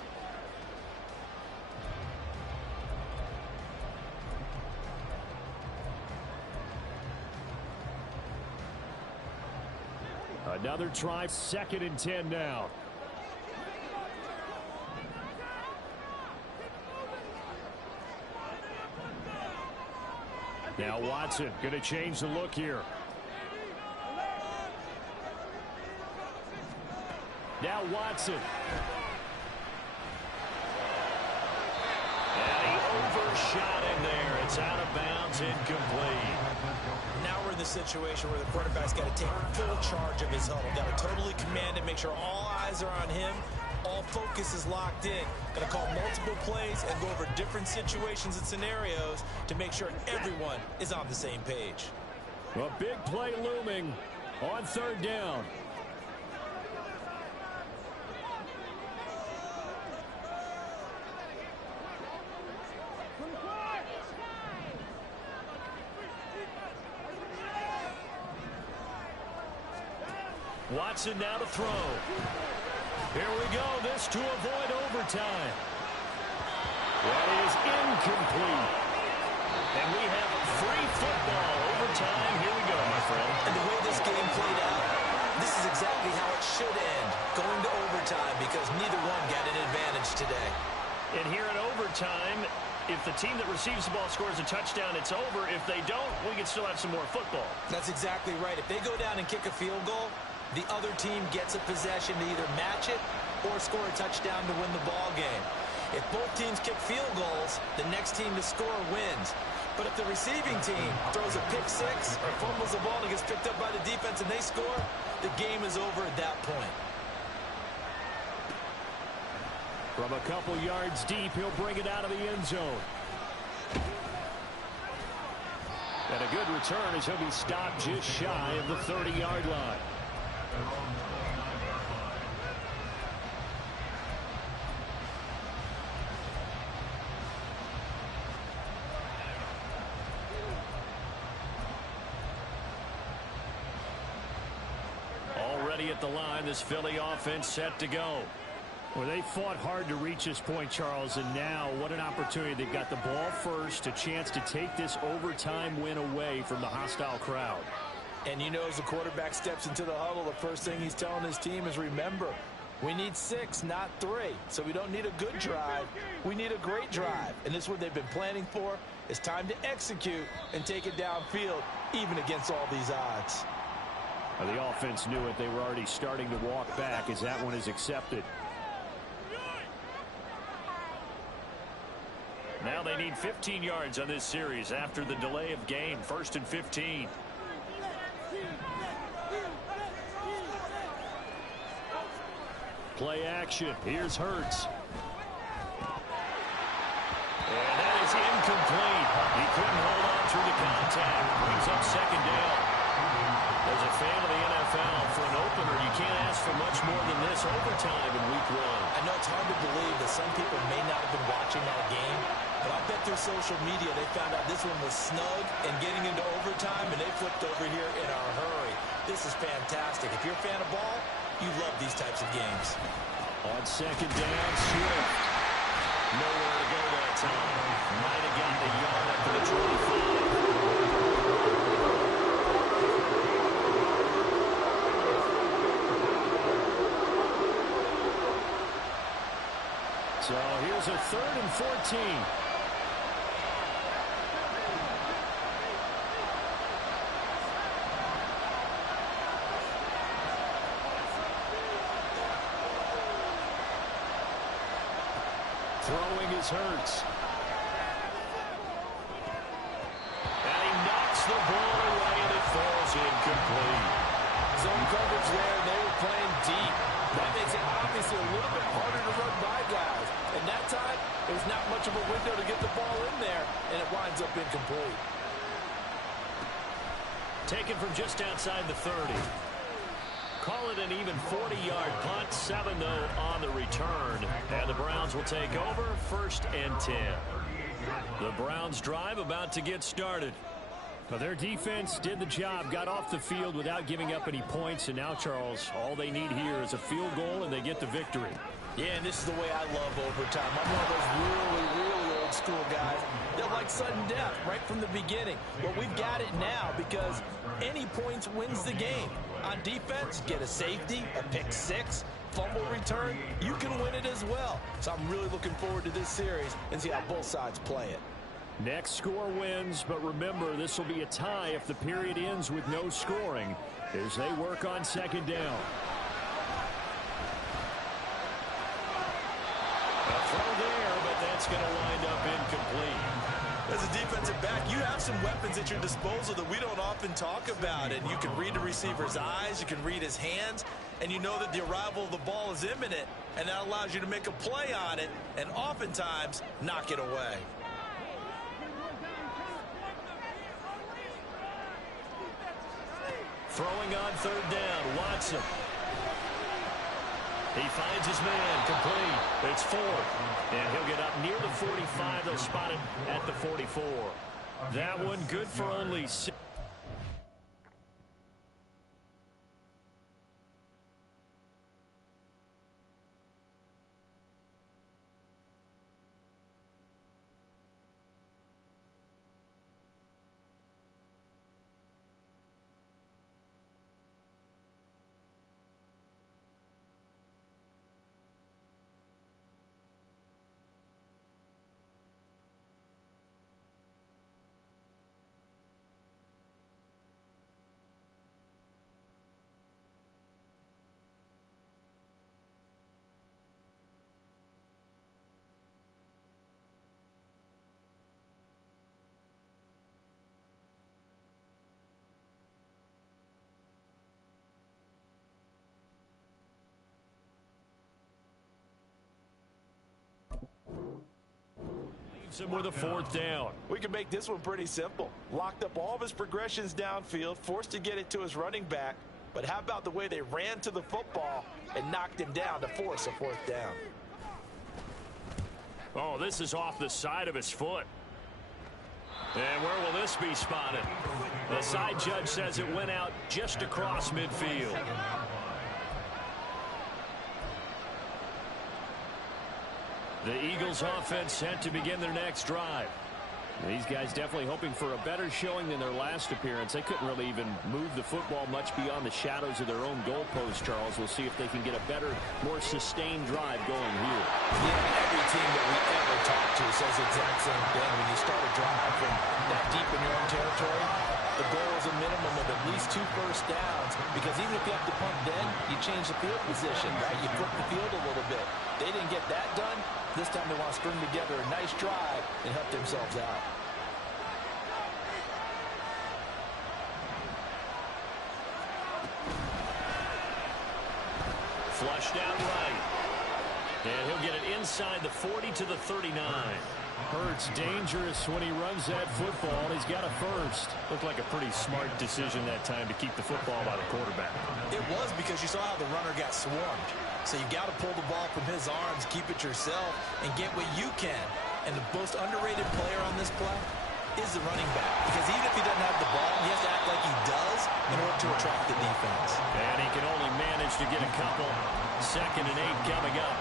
Another try, 2nd and 10 now. Now Watson going to change the look here. Now Watson. And he overshot in there. It's out of bounds, incomplete. Now we're in the situation where the quarterback's got to take full charge of his huddle. Got to totally command it, make sure all eyes are on him, All focus is locked in. Going to call multiple plays and go over different situations and scenarios to make sure everyone is on the same page. A big play looming on third down. Watson now to throw. Here we go. This to avoid overtime. That is incomplete. And we have free football. Overtime. Here we go, my friend. And the way this game played out, this is exactly how it should end. Going to overtime because neither one got an advantage today. And here in overtime, if the team that receives the ball scores a touchdown, it's over. If they don't, we can still have some more football. That's exactly right. If they go down and kick a field goal, the other team gets a possession to either match it or score a touchdown to win the ball game. If both teams kick field goals, the next team to score wins. But if the receiving team throws a pick six or fumbles the ball and gets picked up by the defense and they score, the game is over at that point. From a couple yards deep, he'll bring it out of the end zone. And a good return as he'll be stopped just shy of the 30-yard line. Already at the line, this Philly offense set to go. Well, they fought hard to reach this point, Charles, and now what an opportunity. They've got the ball first, a chance to take this overtime win away from the hostile crowd. And you know, as the quarterback steps into the huddle, the first thing he's telling his team is, remember, we need 6, not 3. So we don't need a good drive. We need a great drive. And this is what they've been planning for. It's time to execute and take it downfield, even against all these odds. Well, the offense knew it. They were already starting to walk back as that one is accepted. Now they need 15 yards on this series after the delay of game. 1st and 15. Play action. Here's Hurts. And that is incomplete. He couldn't hold on through the contact. Brings up second down. As a fan of the NFL, for an opener, you can't ask for much more than this overtime in week 1. I know it's hard to believe that some people may not have been watching that game, but I bet through social media they found out this one was snug and getting into overtime, and they flipped over here in a hurry. This is fantastic. If you're a fan of ball, you love these types of games. On second down, Swift. Nowhere to go that time. Might have gotten a yard up to the 25. So here's a 3rd and 14. Throwing is Hurts. And he knocks the ball away and it falls incomplete. Zone coverage there, and they were playing deep. That makes it obviously a little bit harder to run by guys. And that time, there's not much of a window to get the ball in there, and it winds up incomplete. Taken from just outside the 30. Call it an even 40-yard punt. 7, though, on the return. And the Browns will take over 1st and 10. The Browns drive about to get started. But their defense did the job, got off the field without giving up any points. And now, Charles, all they need here is a field goal, and they get the victory. Yeah, and this is the way I love overtime. I'm one of those really old school guys that like sudden death right from the beginning. But we've got it now because any points wins the game. On defense, get a safety, a pick six, fumble return, you can win it as well. So I'm really looking forward to this series and see how both sides play it. Next score wins, but remember, this will be a tie if the period ends with no scoring as they work on second down. A throw there, but that's going to wind up incomplete. As a defensive back, you have some weapons at your disposal that we don't often talk about. And you can read the receiver's eyes, you can read his hands, and you know that the arrival of the ball is imminent, and that allows you to make a play on it and oftentimes knock it away. Throwing on third down, Watson. He finds his man, complete. It's fourth, and he'll get up near the 45. They'll spot him at the 44. That one good for only 6. Him with a fourth down. We can make this one pretty simple. Locked up all of his progressions downfield, forced to get it to his running back. But how about the way they ran to the football and knocked him down to force a fourth down? Oh, this is off the side of his foot. And where will this be spotted? The side judge says it went out just across midfield. The Eagles offense set to begin their next drive. These guys definitely hoping for a better showing than their last appearance. They couldn't really even move the football much beyond the shadows of their own goalpost, Charles. We'll see if they can get a better, more sustained drive going here. Yeah, every team that we ever talk to says the exact same thing. When you start a drive from that deep in your own territory, the goal is a minimum of at least 2 first downs, because even if you have to punt then, you change the field position, right? You flip the field a little bit. They didn't get that done. This time they want to string together a nice drive and help themselves out. Flushed out right. And he'll get it inside the 40 to the 39. Hurts dangerous when he runs that football. He's got a first. Looked like a pretty smart decision that time to keep the football by the quarterback. It was, because you saw how the runner got swarmed. So you got to pull the ball from his arms, keep it yourself, and get what you can. And the most underrated player on this play is the running back. Because even if he doesn't have the ball, he has to act like he does in order to attract the defense. And he can only manage to get a couple. 2nd and 8 coming up.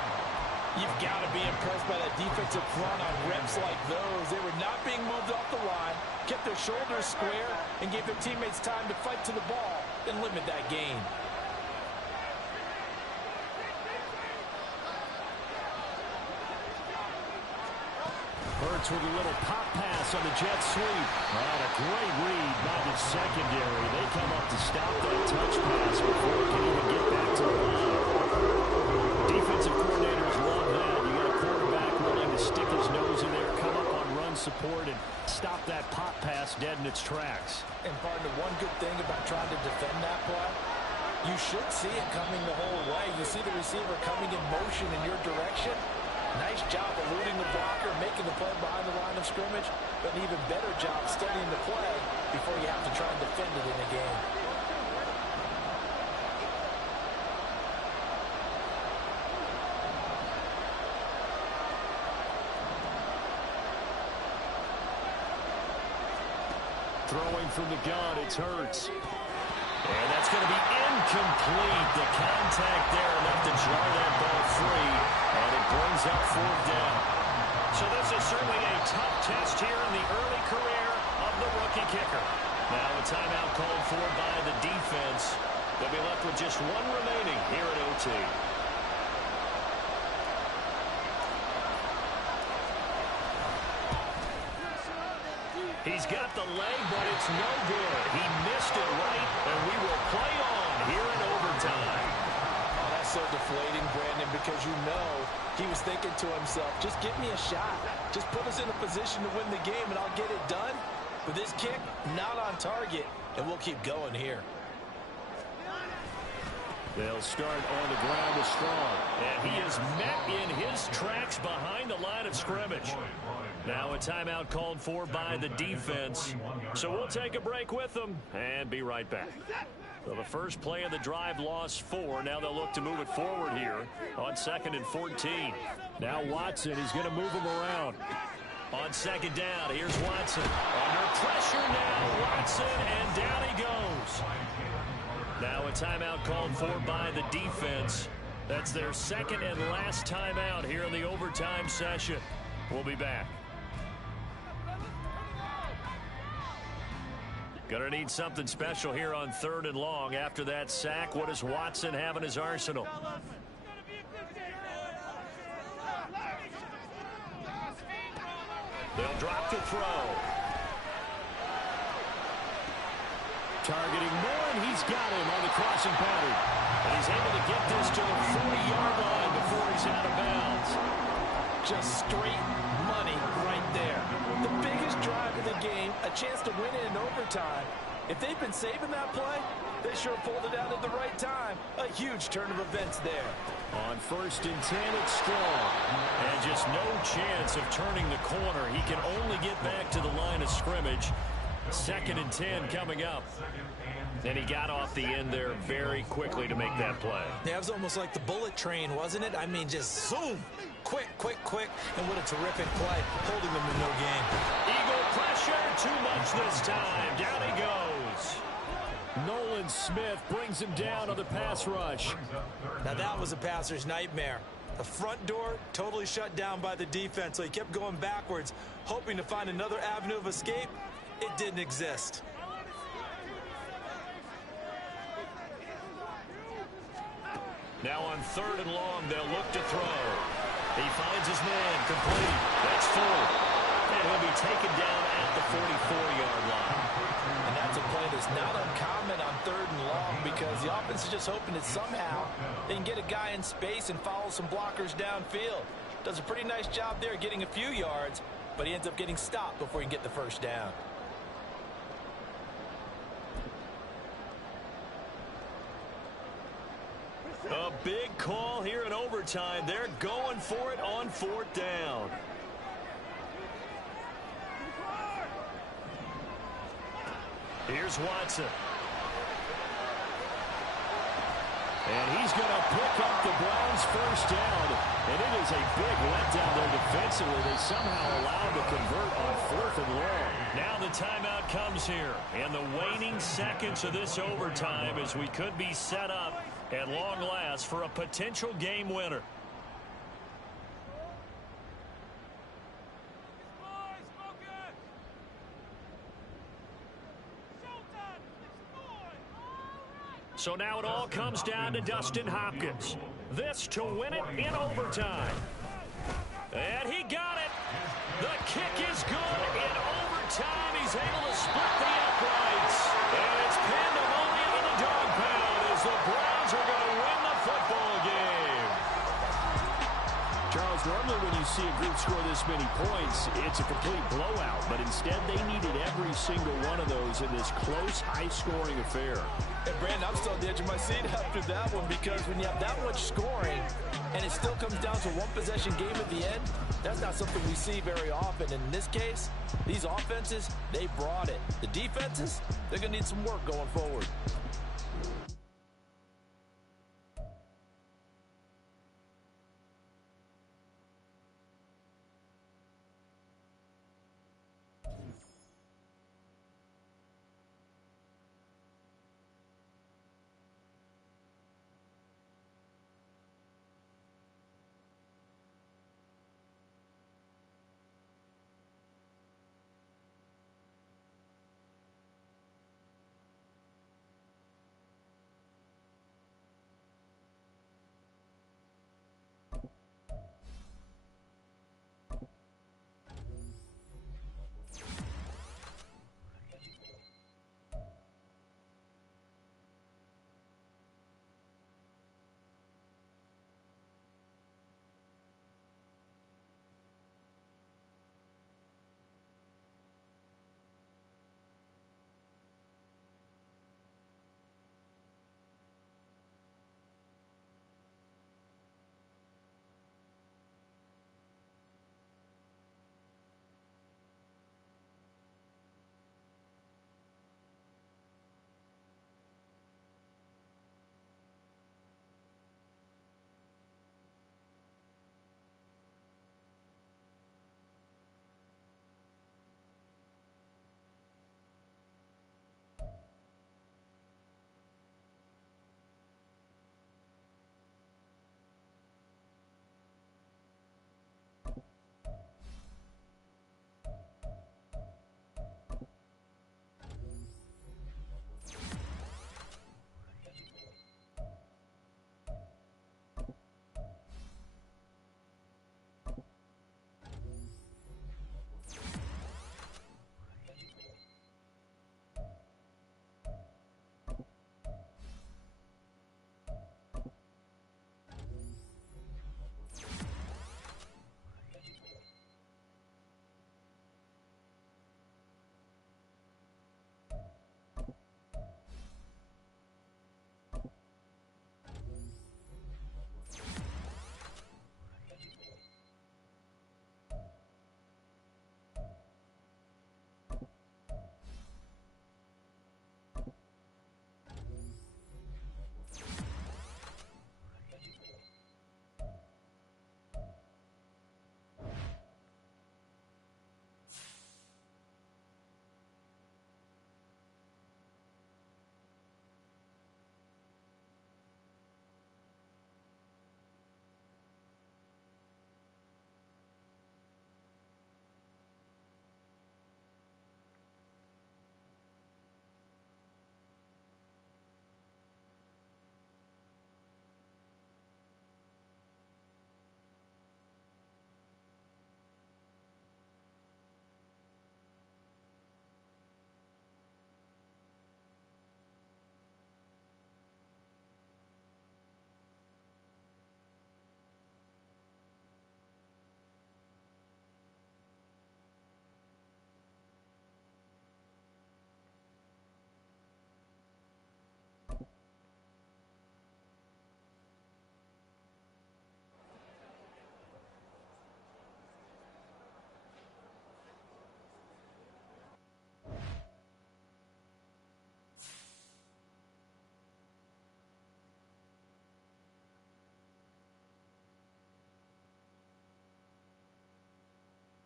You've got to be impressed by that defensive front on reps like those. They were not being moved off the line, kept their shoulders square, and gave their teammates time to fight to the ball and limit that gain. Hurts with a little pop pass on the jet sweep. And a great read by the secondary. They come up to stop that touch pass before it can even get back to the line. Defensive coordinators love that. You got a quarterback willing to stick his nose in there, come up on run support, and stop that pop pass dead in its tracks. And partner, one good thing about trying to defend that play, you should see it coming the whole way. You see the receiver coming in motion in your direction. Nice job eluding the blocker, making the play behind the line of scrimmage, but an even better job studying the play before you have to try and defend it in a game. Throwing from the gun, it's Hurts. And that's going to be incomplete. The contact there enough to jar that ball free. And it brings up 4th down. So this is certainly a tough test here in the early career of the rookie kicker. Now a timeout called for by the defense. They'll be left with just 1 remaining here at OT. He's got the leg, but it's no good. He missed it right, and we will play on here in overtime. Oh, that's so deflating, Brandon, because you know he was thinking to himself, just give me a shot. Just put us in a position to win the game, and I'll get it done. But this kick, not on target, and we'll keep going here. They'll start on the ground with Strong. And he is met in his tracks behind the line of scrimmage. Now a timeout called for by the defense. So we'll take a break with them and be right back. So the first play of the drive lost 4. Now they'll look to move it forward here on 2nd and 14. Now Watson is going to move him around. On 2nd down, here's Watson. Under pressure now, Watson, and down he goes. Now a timeout called for by the defense. That's their 2nd and last timeout here in the overtime session. We'll be back. Gonna need something special here on 3rd and long. After that sack, what does Watson have in his arsenal? They'll drop to throw. Targeting Moore, and he's got him on the crossing pattern. And he's able to get this to the 40-yard line before he's out of bounds. Just straight money right there. The biggest drive of the game, a chance to win it in overtime. If they've been saving that play, they sure pulled it out at the right time. A huge turn of events there. On 1st and 10, it's Strong. And just no chance of turning the corner. He can only get back to the line of scrimmage. 2nd and 10 coming up. And he got off the end there very quickly to make that play. Yeah, it was almost like the bullet train, wasn't it? I mean, just zoom. Quick, quick, quick. And what a terrific play, holding them in no game. Eagle pressure, too much this time. Down he goes. Nolan Smith brings him down on the pass rush. Now that was a passer's nightmare. The front door totally shut down by the defense, so he kept going backwards, hoping to find another avenue of escape. It didn't exist. Now on 3rd and long, they'll look to throw. He finds his man, complete. That's full. And he'll be taken down at the 44-yard line. And that's a play that's not uncommon on 3rd and long because the offense is just hoping that somehow they can get a guy in space and follow some blockers downfield. Does a pretty nice job there getting a few yards, but he ends up getting stopped before he can get the first down. A big call here in overtime. They're going for it on 4th down. Here's Watson. And he's going to pick up the Browns' first down. And it is a big letdown there defensively. They somehow allowed to convert on 4th and long. Now the timeout comes here. And the waning seconds of this overtime as we could be set up at long last for a potential game winner. So now it all comes down to Dustin Hopkins. This to win it in overtime. And he got it. The kick is good in overtime. He's able to split the uprights. And it's pandemonium in the dog pound as the Browns are going to win the football game. Charles, normally when you see a group score this many points, it's a complete blowout. But instead, they needed every single one of those in this close, high-scoring affair. Hey, Brandon, I'm still on the edge of my seat after that one because when you have that much scoring and it still comes down to one possession game at the end, that's not something we see very often. In this case, these offenses, they brought it. The defenses, they're going to need some work going forward.